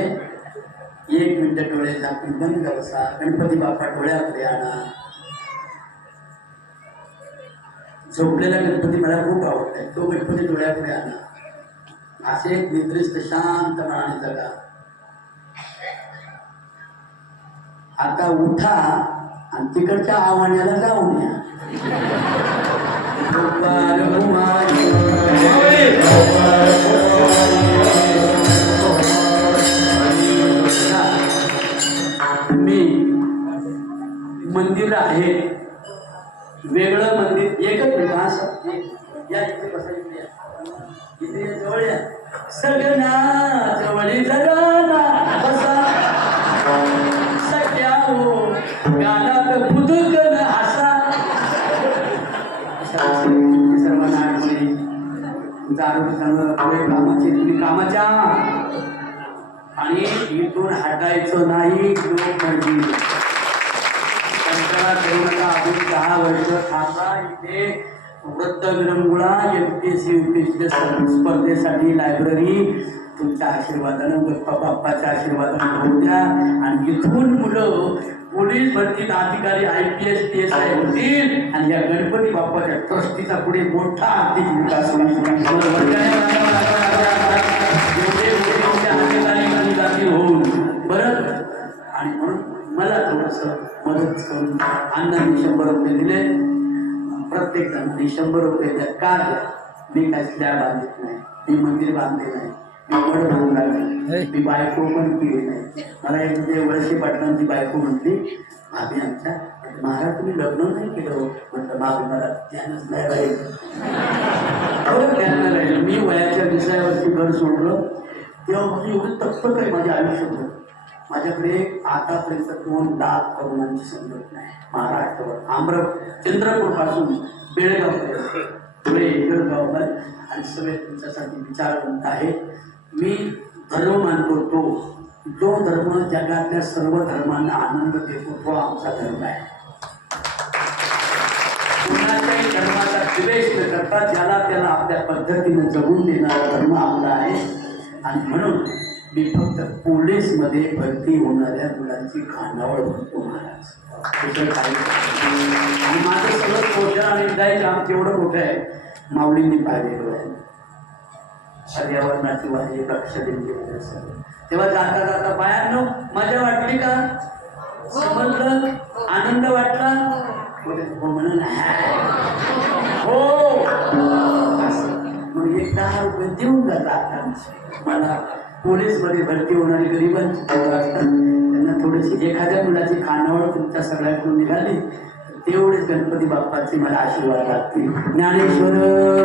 1 मिनिट डोळे झाकून बंद बसा. गणपती बाप्पा डोळ्यापुढे आणा. झोपलेला गणपती मला खूप आवडतोय. तो गणपती डोळ्यापुढे आणा. असे एक निद्रिस्त शांत मनाने जगा. आता उठा आणि तिकडच्या आव्हानाला जाऊन या. तुम्ही मंदिर आहे, वेगळं मंदिर, एकच मिनिट. असं या, इथे बसायचं. इथे जवळ या. सगळ्या जवळी जगाला बसा, सगळ्या गाण्यात बुधकन असा. सर्वांना आठवणी तुमचं आरोग्य चांगलं, कामाचे तुम्ही कामाच्या, आणि इथून हटायचं नाही. लोक म्हणजे कंटाळा करू नका. अजून 10 वर्ष थांबा. इथे वृत्त विरंगुळा MPSC UPSC स्पर्धेसाठी लायब्ररी तुमच्या आशीर्वादानं, गप्पा बाप्पाच्या आशीर्वादानं होऊ द्या. आणि इथून मुलं पोलीस भरतीत अधिकारी IPS PSI होतील आणि या गणपती बाप्पाच्या ट्रस्टीचा पुढे मोठा आर्थिक विकास होऊन बरं. आणि म्हणून मला थोडंसं मदत करून अण्णांनी 100 रुपये दिले. प्रत्येक जणांनी 100 रुपये द्या. का द्या? मी काय स्लॅब बांधत नाही, मी मंदिर बांधले नाही, मी वड बांधला नाही, मी बायको पण केली नाही. मला एक वळशी पाटलांची बायको म्हटली, आम्ही आमच्या महाराज तुम्ही लग्न नाही केलं. म्हटलं मागे मला ध्यानच नाही राहील. ध्यान नाही राहिलं. मी वयाच्या विषयावरती घर सोडलं तेव्हा माझी एवढी तत्पत आहे माझ्या आयुष्यात. माझ्याकडे आतापर्यंत 2 लाख तरुणांची संघटना आहे महाराष्ट्रावर. चंद्रपूर पासून बेळगाव, पुढे जळगाव आणि सगळे तुमच्यासाठी विचारवंत आहे. मी धर्म मानतो तो जो धर्म जगातल्या सर्व धर्मांना आनंद देतो तो आमचा धर्म आहे. कोणाच्याही धर्माचा द्वेष न करता ज्याला त्याला आपल्या पद्धतीने जगून देणारा धर्म आपला आहे. आणि म्हणून मी फक्त पोलीसमध्ये भरती होणाऱ्या मुलांची खानावळ म्हणतो महाराज. आणि माझं सगळं पोषण आणि जायचं आमचं एवढं मोठं आहे. माऊलींनी पाहिलेलं आहे. पर्यावरणाची वाणी लक्ष देते तेव्हा जाता जाता बायांनो मजा वाटली का? समजलं? आनंद वाटला? म्हणून हो मग 10 रुपये देऊन जातात. मला पोलीसमध्ये भरती होणारी गरिबांची पोरं असतात त्यांना थोडीशी एखाद्या मुलाची खानावळ तुमच्या सगळ्याकडून निघाली तेवढेच गणपती बाप्पाचे मला आशीर्वाद लागतील. ज्ञानेश्वर